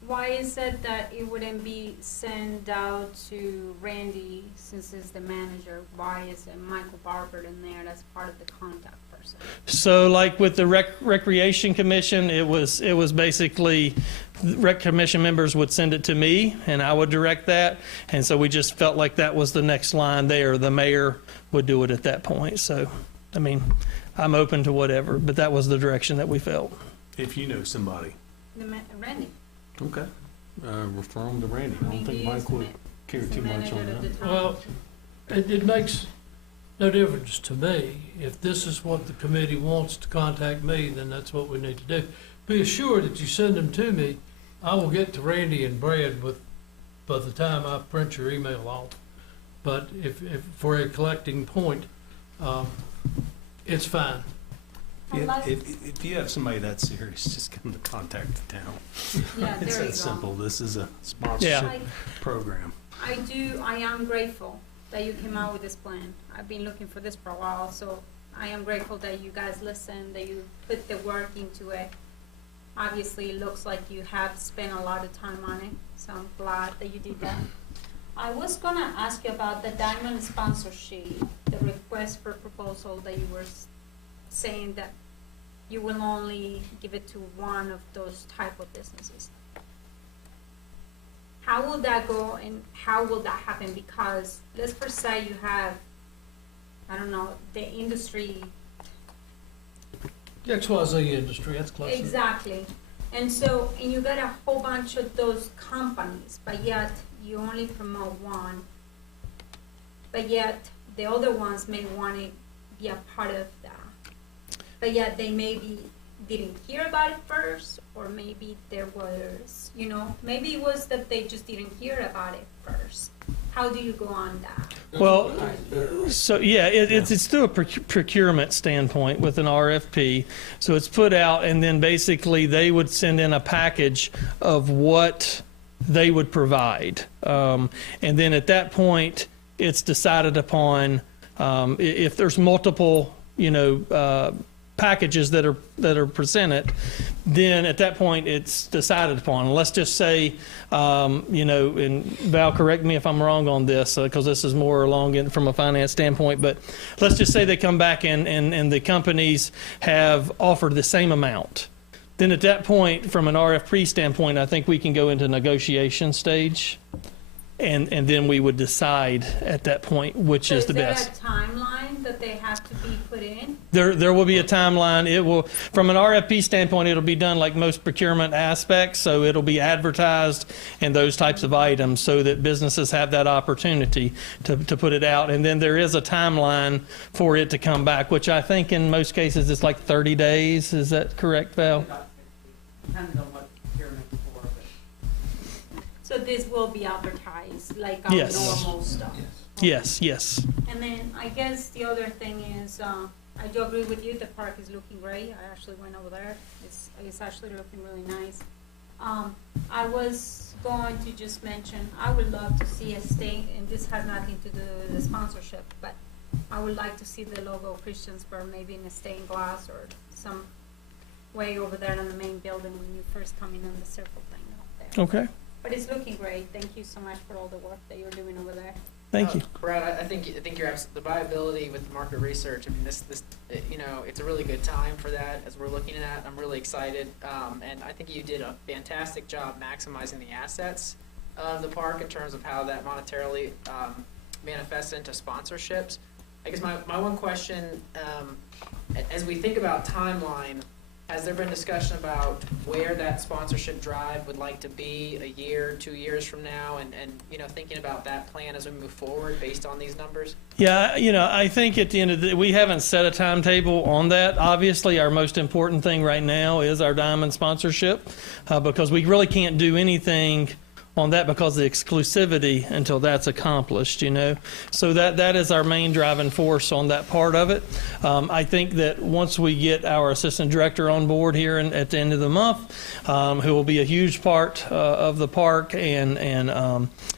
why is it that it wouldn't be sent out to Randy, since he's the manager? Why is it Michael Barber in there as part of the contact person? So, like with the Recreation Commission, it was basically Rec Commission members would send it to me, and I would direct that. And so we just felt like that was the next line there. The mayor would do it at that point. So, I mean, I'm open to whatever, but that was the direction that we felt. If you know somebody. Randy. Okay. Refer them to Randy. I don't think Mike would care too much on that. Well, it makes no difference to me. If this is what the committee wants to contact me, then that's what we need to do. Be assured that you send them to me. I will get to Randy and Brad by the time I print your email off. But if for a collecting point, it's fine. If you have somebody that serious, just come to contact the town. Yeah, It's there you that go. simple. This is a sponsorship program. I am grateful that you came out with this plan. I've been looking for this for a while, so I am grateful that you guys listened, that you put the work into it. Obviously, it looks like you have spent a lot of time on it, so I'm glad that you did that. I was gonna ask you about the diamond sponsorship, the request for proposal that you were saying that you will only give it to one of those type of businesses. How will that go and how will that happen? Because let's first say you have, I don't know, the industry. XYZ industry, that's close. Exactly. And so, and you got a whole bunch of those companies, but yet you only promote one. But yet the other ones may want to be a part of that. But yet they maybe didn't hear about it first, or maybe there was, you know, maybe it was that they just didn't hear about it first. How do you go on that? Well, so yeah, it's through a procurement standpoint with an RFP. So it's put out, and then basically they would send in a package of what they would provide. And then at that point, it's decided upon if there's multiple, you know, packages that are presented, then at that point it's decided upon. Let's just say, you know, and Val, correct me if I'm wrong on this, because this is more along from a finance standpoint, but let's just say they come back and the companies have offered the same amount. Then at that point, from an RFP standpoint, I think we can go into negotiation stage, and then we would decide at that point which is the best. Is there a timeline that they have to be put in? There will be a timeline. It will, from an RFP standpoint, it'll be done like most procurement aspects, so it'll be advertised and those types of items so that businesses have that opportunity to put it out. And then there is a timeline for it to come back, which I think in most cases it's like 30 days. Is that correct, Val? Depends on what procurement's for, but. So this will be advertised like our Yes. normal stuff? Yes, yes. And then I guess the other thing is, I do agree with you, the park is looking great. I actually went over there. It's actually looking really nice. I was going to just mention, I would love to see a stain, and this has nothing to do with the sponsorship, but I would like to see the logo Christiansburg maybe in a stained glass or some way over there in the main building when you first come in on the circle thing out there. Okay. But it's looking great. Thank you so much for all the work that you're doing over there. Thank you. Brad, I think you're the viability with the market research. I mean, this you know, it's a really good time for that as we're looking at that. I'm really excited, and I think you did a fantastic job maximizing the assets of the park in terms of how that monetarily manifests into sponsorships. I guess my one question, as we think about timeline, has there been discussion about where that sponsorship drive would like to be a year, 2 years from now, and thinking about that plan as we move forward based on these numbers? Yeah, I think at the end of the day, we haven't set a timetable on that. Obviously, our most important thing right now is our diamond sponsorship, because we really can't do anything on that because of the exclusivity until that's accomplished, So that is our main driving force on that part of it. I think that once we get our assistant director on board here at the end of the month, who will be a huge part of the park and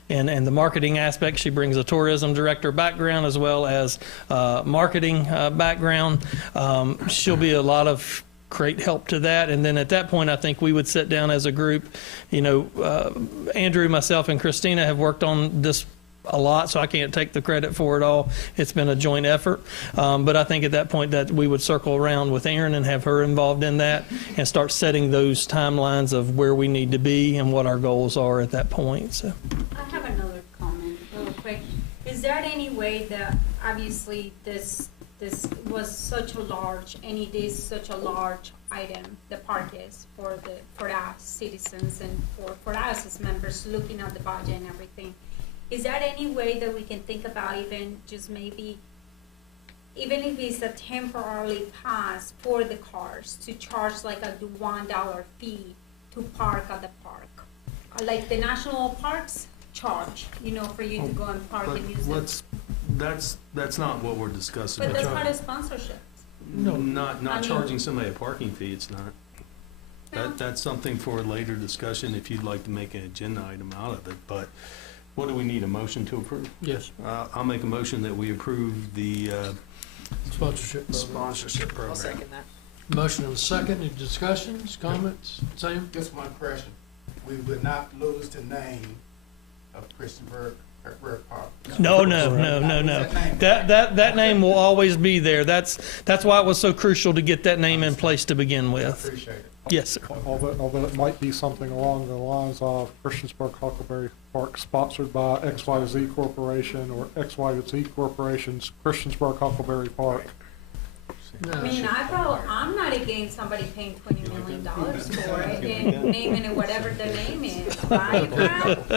the marketing aspect, she brings a tourism director background as well as marketing background. She'll be a lot of great help to that. And then at that point, I think we would sit down as a group. Andrew, myself, and Christina have worked on this a lot, so I can't take the credit for it all. It's been a joint effort. But I think at that point that we would circle around with Erin and have her involved in that and start setting those timelines of where we need to be and what our goals are at that point. So I have another comment real quick. Is there any way that obviously this was such a large, and it is such a large item, the park is, for us citizens and for us as members looking at the budget and everything. Is there any way that we can think about even just maybe, even if it's a temporary pass for the cars, to charge like a $1 fee to park at the park? Like the national parks charge, for you to go and park and use them. That's not what we're discussing. But that's part of sponsorship. No, not charging somebody a parking fee, it's not. That's something for a later discussion if you'd like to make an agenda item out of it, but what do we need, a motion to approve? Yes. I'll make a motion that we approve the Sponsorship program. I'll second that. Motion and a second. Any discussions, comments? Sam? Just one question. We would not lose the name of Christiansburg Park. No. That name will always be there. That's why it was so crucial to get that name in place to begin with. Appreciate it. Yes, sir. Although it might be something along the lines of Christiansburg Huckleberry Park sponsored by XYZ Corporation or XYZ Corporation's Christiansburg Huckleberry Park. I mean, I'm not against somebody paying $20 million for it and naming it whatever the name is, right?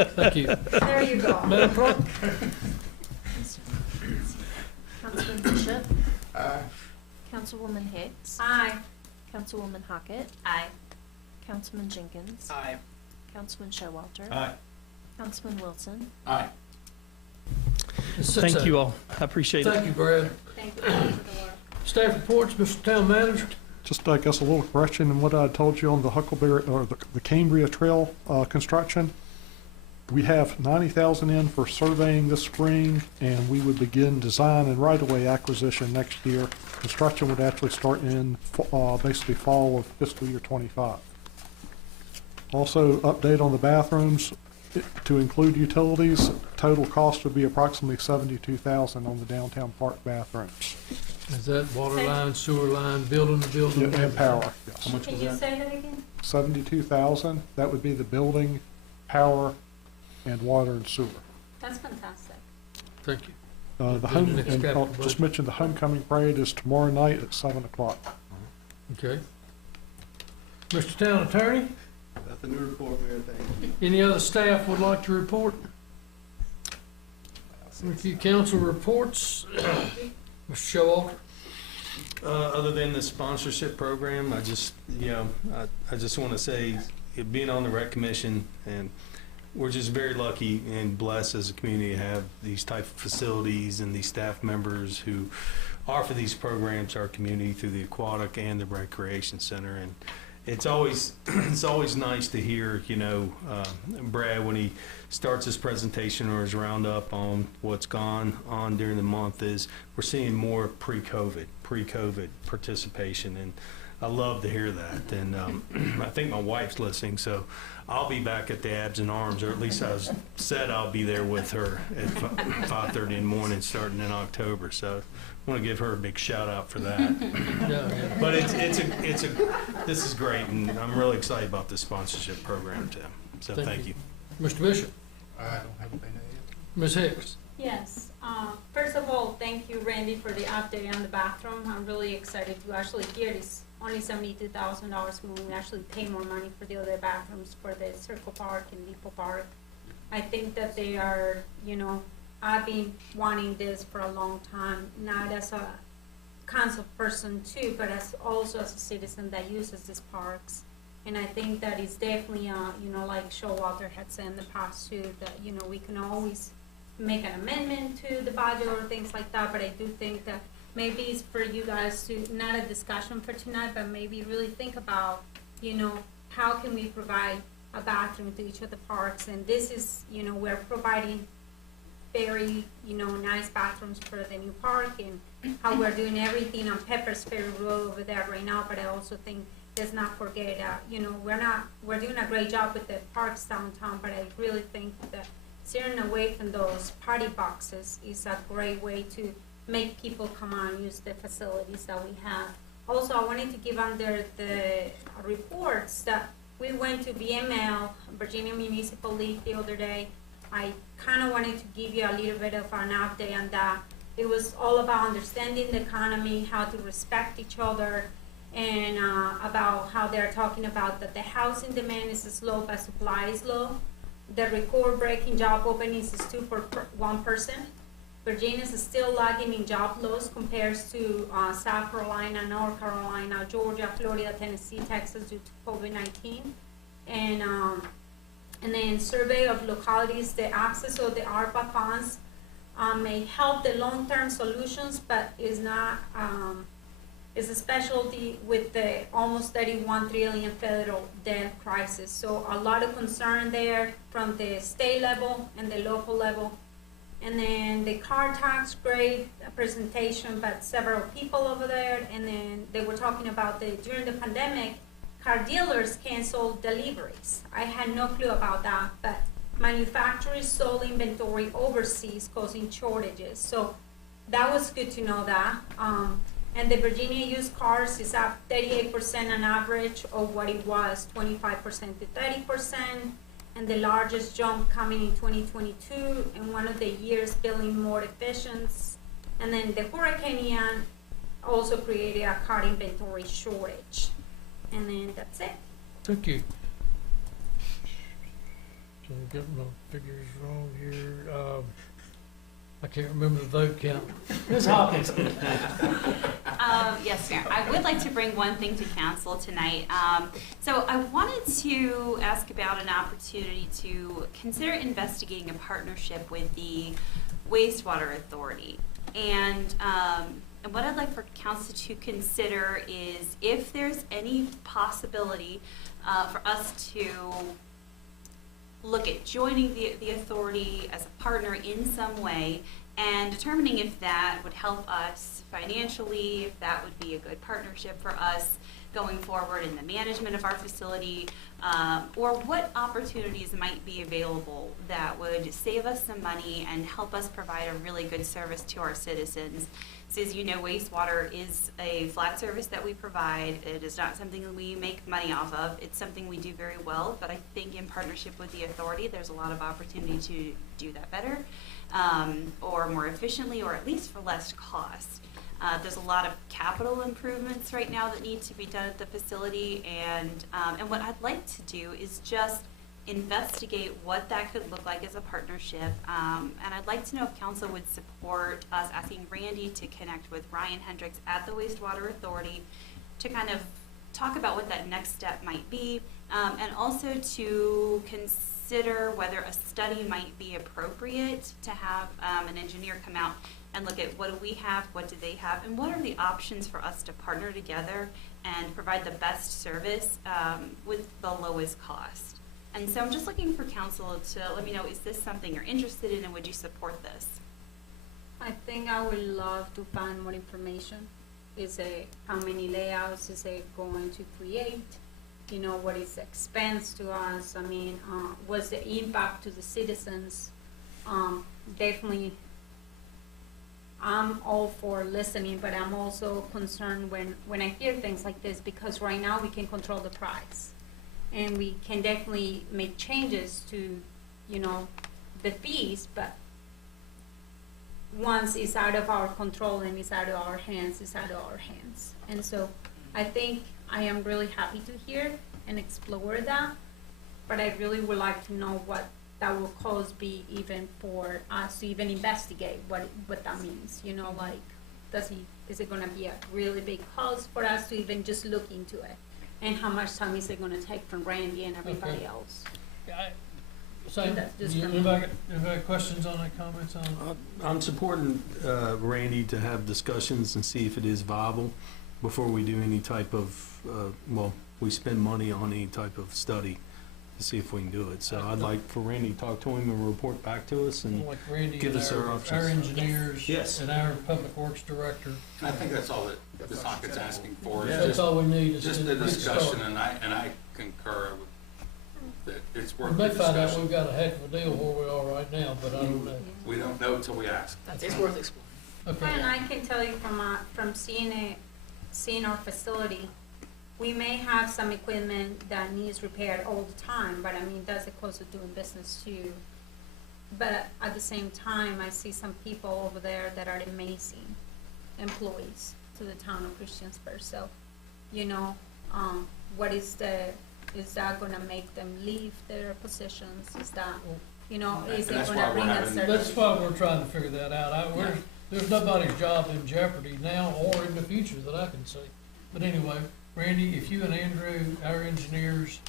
Thank you. There you go. Madam Clerk? Councilman Bishop. Aye. Councilwoman Hicks. Aye. Councilwoman Hockett. Aye. Councilman Jenkins. Aye. Councilman Showalter. Aye. Councilman Wilson. Aye. Thank you all. I appreciate it. Thank you, Brad. Thank you for the work. Staff reports, Mr. Town Manager. Just, I guess, a little correction in what I told you on the Huckleberry, or the Cambria Trail construction. We have $90,000 in for surveying this spring, and we would begin design and right-of-way acquisition next year. Construction would actually start in basically fall of fiscal year '25. Also, update on the bathrooms. To include utilities, total cost would be approximately $72,000 on the downtown park bathrooms. Is that water line, sewer line, building to building? Yeah, and power, yes. How much Can was you that? say that again? $72,000, that would be the building, power, and water and sewer. That's fantastic. Thank you. The home, Next and capital I'll budget. just mention the homecoming parade is tomorrow night at 7 o'clock. Okay. Mr. Town Attorney, Nothing to report, Mayor, thank you. any other staff would like to report? A few council reports. Mr. Showalter. Other than the sponsorship program, I just want to say, being on the rec commission, and we're just very lucky and blessed as a community to have these type of facilities and these staff members who offer these programs to our community through the aquatic and the recreation center. And it's always nice to hear, Brad, when he starts his presentation or his roundup on what's gone on during the month, is we're seeing more pre-COVID participation, and I love to hear that. And I think my wife's listening, so I'll be back at the Abs and Arms, or at least I said I'll be there with her at 5:30 in the morning starting in October. So I want to give her a big shout out for that. But this is great, and I'm really excited about this sponsorship program too. So thank you. Mr. Bishop. I don't have anything to add. Ms. Hicks. Yes. First of all, thank you, Randy, for the update on the bathroom. I'm really excited to actually hear this. Only $72,000 when we actually pay more money for the other bathrooms for the Circle Park and Depot Park. I think that they are, you know, I've been wanting this for a long time, not as a council person too, but as also as a citizen that uses these parks. And I think that is definitely, you know, like Showalter had said in the past too, that, you know, we can always make an amendment to the budget or things like that, but I do think that maybe it's for you guys to, not a discussion for tonight, but maybe really think about, you know, how can we provide a bathroom to each of the parks? And this is, you know, we're providing very, you know, nice bathrooms for the new park, and how we're doing everything on Pepper's Ferry Road over there right now, but I also think, let's not forget, you know, we're doing a great job with the parks downtown, but I really think that steering away from those party boxes is a great way to make people come on, use the facilities that we have. Also, I wanted to give under the reports that we went to VML, Virginia Municipal League, the other day. I kind of wanted to give you a little bit of an update on that. It was all about understanding the economy, how to respect each other, and about how they're talking about that the housing demand is slow but supply is low. The record-breaking job openings is 2 for 1 person. Virginia is still lagging in job loss compared to South Carolina, North Carolina, Georgia, Florida, Tennessee, Texas due to COVID-19. And then survey of localities, the access of the ARPA funds may help the long-term solutions, but is not, is a specialty with the almost 31 trillion federal debt crisis. So a lot of concern there from the state level and the local level. And then the car tax, great presentation, but several people over there. And then they were talking about during the pandemic, car dealers canceled deliveries. I had no clue about that, but manufacturers sold inventory overseas, causing shortages. So that was good to know that. And the Virginia used cars is up 38% on average of what it was, 25% to 30%. And the largest jump coming in 2022, and one of the years building more efficient. And then the Hurricane Ian also created a car inventory shortage. And then that's it. Thank you. So I'm getting my figures wrong here. I can't remember the vote count. Ms. Hawkins. Yes, Mayor. I would like to bring one thing to council tonight. So I wanted to ask about an opportunity to consider investigating a partnership with the Wastewater Authority. And what I'd like for council to consider is if there's any possibility for us to look at joining the authority as a partner in some way and determining if that would help us financially, if that would be a good partnership for us going forward in the management of our facility, or what opportunities might be available that would save us some money and help us provide a really good service to our citizens. So as you know, wastewater is a flat service that we provide. It is not something that we make money off of. It's something we do very well, but I think in partnership with the authority, there's a lot of opportunity to do that better, or more efficiently, or at least for less cost. There's a lot of capital improvements right now that need to be done at the facility, and what I'd like to do is just investigate what that could look like as a partnership, and I'd like to know if council would support us asking Randy to connect with Ryan Hendricks at the Wastewater Authority to kind of talk about what that next step might be, and also to consider whether a study might be appropriate to have an engineer come out and look at what do we have, what do they have, and what are the options for us to partner together and provide the best service with the lowest cost. And so I'm just looking for council to let me know, is this something you're interested in and would you support this? I think I would love to find more information. Is it how many layouts is it going to create? You know, what is the expense to us? I mean, what's the impact to the citizens? Definitely, I'm all for listening, but I'm also concerned when I hear things like this, because right now we can control the price. And we can definitely make changes to, you know, the fees, but once it's out of our control and it's out of our hands, it's out of our hands. And so I think I am really happy to hear and explore that, but I really would like to know what that will cause be even for us to even investigate what that means, you know, like, is it gonna be a really big cost for us to even just look into it? And how much time is it gonna take from Randy and everybody Okay. else? So, That's just from- anybody got questions on that, comments on? I'm supporting Randy to have discussions and see if it is viable before we do any type of, we spend money on any type of study to see if we can do it. So I'd like for Randy to talk to him and report back to us and Like Randy give and us our options. our engineers Yes. and our public works director. I think that's all that the socket's asking for, That's is just, all we need is just to the get discussion, started. and I concur with, that it's We worth may the find out discussion. we've got a heck of a deal where we are right now, but I don't know. We don't know till we ask. It's worth exploring. Okay. And I can tell you from seeing our facility, we may have some equipment that needs repaired all the time, but I mean, that's the cost of doing business too. But at the same time, I see some people over there that are amazing employees to the town of Christiansburg. So, you know, is that gonna make them leave their positions? Is that, you know, is it that's gonna why we're bring us having- service? That's why we're trying to figure that out. There's nobody's job in jeopardy now or in the future that I can see. But anyway, Randy, if you and Andrew, our engineers,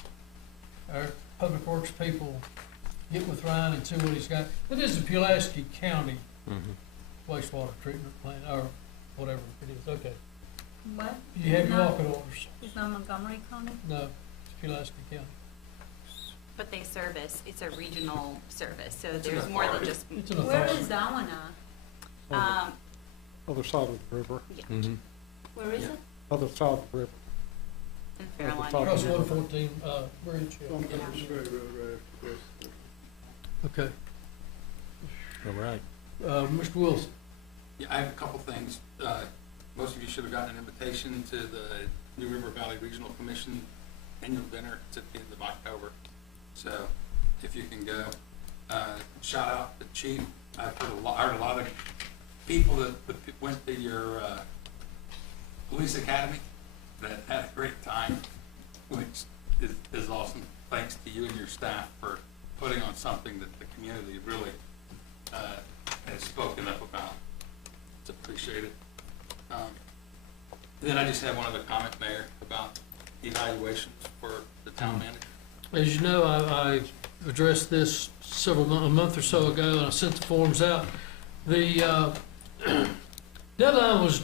our public works people, get with Ryan and see what he's got. It is a Pulaski County wastewater treatment plant, or whatever it is, okay. What? You have your No. walking orders. It's not Montgomery County? No, it's Pulaski County. But they service, it's a regional service, so there's more than just. It's an Where authority. is that one at? Other side of the river, Where is it? other side of the river. In Fairline. Across 114, bridge, yeah. Okay. All right. Mr. Wilson? Yeah, I have a couple things. Most of you should have gotten an invitation to the New River Valley Regional Commission annual dinner. It's at the end of October. So if you can go, shout out the chief. I've heard a lot of people that went to your police academy that had a great time, which is awesome. Thanks to you and your staff for putting on something that the community really has spoken up about. It's appreciated. Then I just have one other comment, Mayor, about evaluations for the town manager. As you know, I addressed this a month or so ago, and I sent the forms out. The deadline was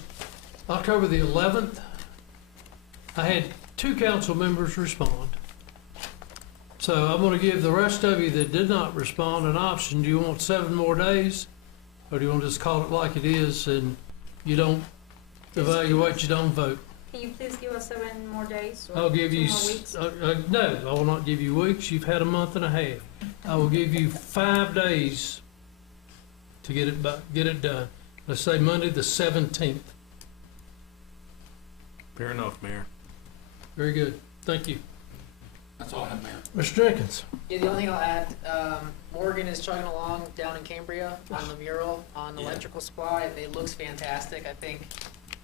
October the 11th. I had 2 council members respond. So I'm going to give the rest of you that did not respond an option. Do you want 7 more days? Or do you want to just call it like it is and you don't evaluate, you don't vote? Can you please give us 7 more days? Or I'll give 2 you, more weeks? no, I will not give you weeks. You've had a month and a half. I will give you 5 days to get it done. Let's say Monday the 17th. Fair enough, Mayor. Very good. Thank you. That's all I have, Mayor. Mr. Jenkins? Yeah, the only thing I'll add, Morgan is chugging along down in Cambria on the mural on electrical supply. It looks fantastic. I think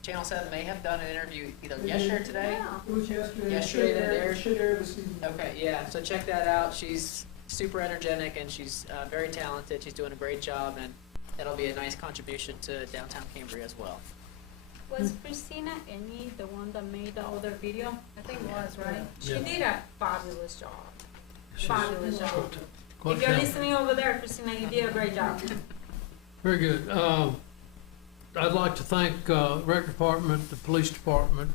Channel 7 may have done an interview either yesterday or today. It was yesterday. Yesterday that aired. Should air this evening. Okay, yeah, so check that out. She's super energetic and she's very talented. She's doing a great job, and that'll be a nice contribution to downtown Cambria as well. Was Christina Enyi the one that made the other video? I think it was, right? Yeah. She did a fabulous job. She's Fabulous job. quite If you're talented. listening over there, Christina, you did a great job. Very good. I'd like to thank Rec Department, the Police Department,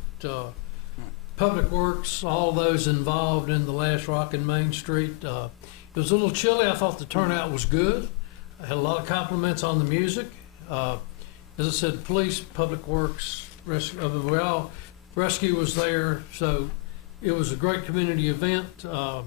Public Works, all those involved in the last Rock in Main Street. It was a little chilly. I thought the turnout was good. I had a lot of compliments on the music. As I said, police, Public Works, rescue was there, so it was a great community event. I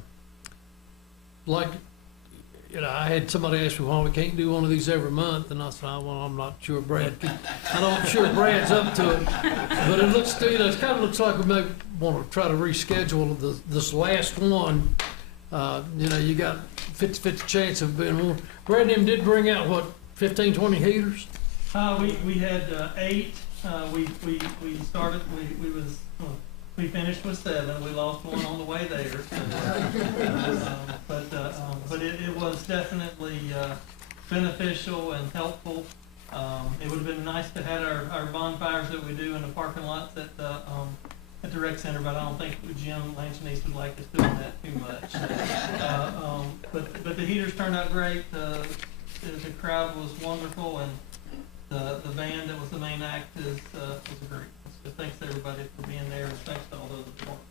had somebody ask me why we can't do one of these every month, and I said, well, I'm not sure Brad's up to it. But it looks, it kind of looks like we may want to try to reschedule this last one. You got 50-50 chance of being one. Brad and them did bring out, 15, 20 heaters? We had 8. We started, we finished with 7. We lost one on the way there. But it was definitely beneficial and helpful. It would have been nice to have our bonfires that we do in the parking lots at the rec center, but I don't think Jim Lanchinese would like us doing that too much. But the heaters turned out great. The crowd was wonderful, and the band that was the main act was great. So thanks to everybody for being there, and thanks to all those involved.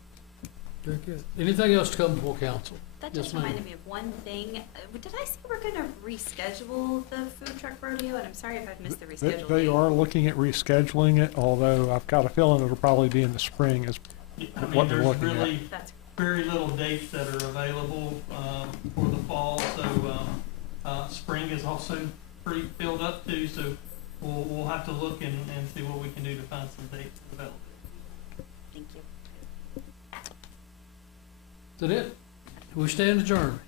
Very good. Anything else to come before council? That Yes, just ma'am. reminded me of one thing. Did I see we're gonna reschedule the food truck rodeo? And I'm sorry if I've missed the rescheduling. They are looking at rescheduling it, although I've got a feeling it'll probably be in the spring is I mean, what they're there's looking really at. very little dates that are available for the fall, so spring is also pretty filled up too, so we'll have to look and see what we can do to find some dates available. Thank you. Is that it? We stand adjourned.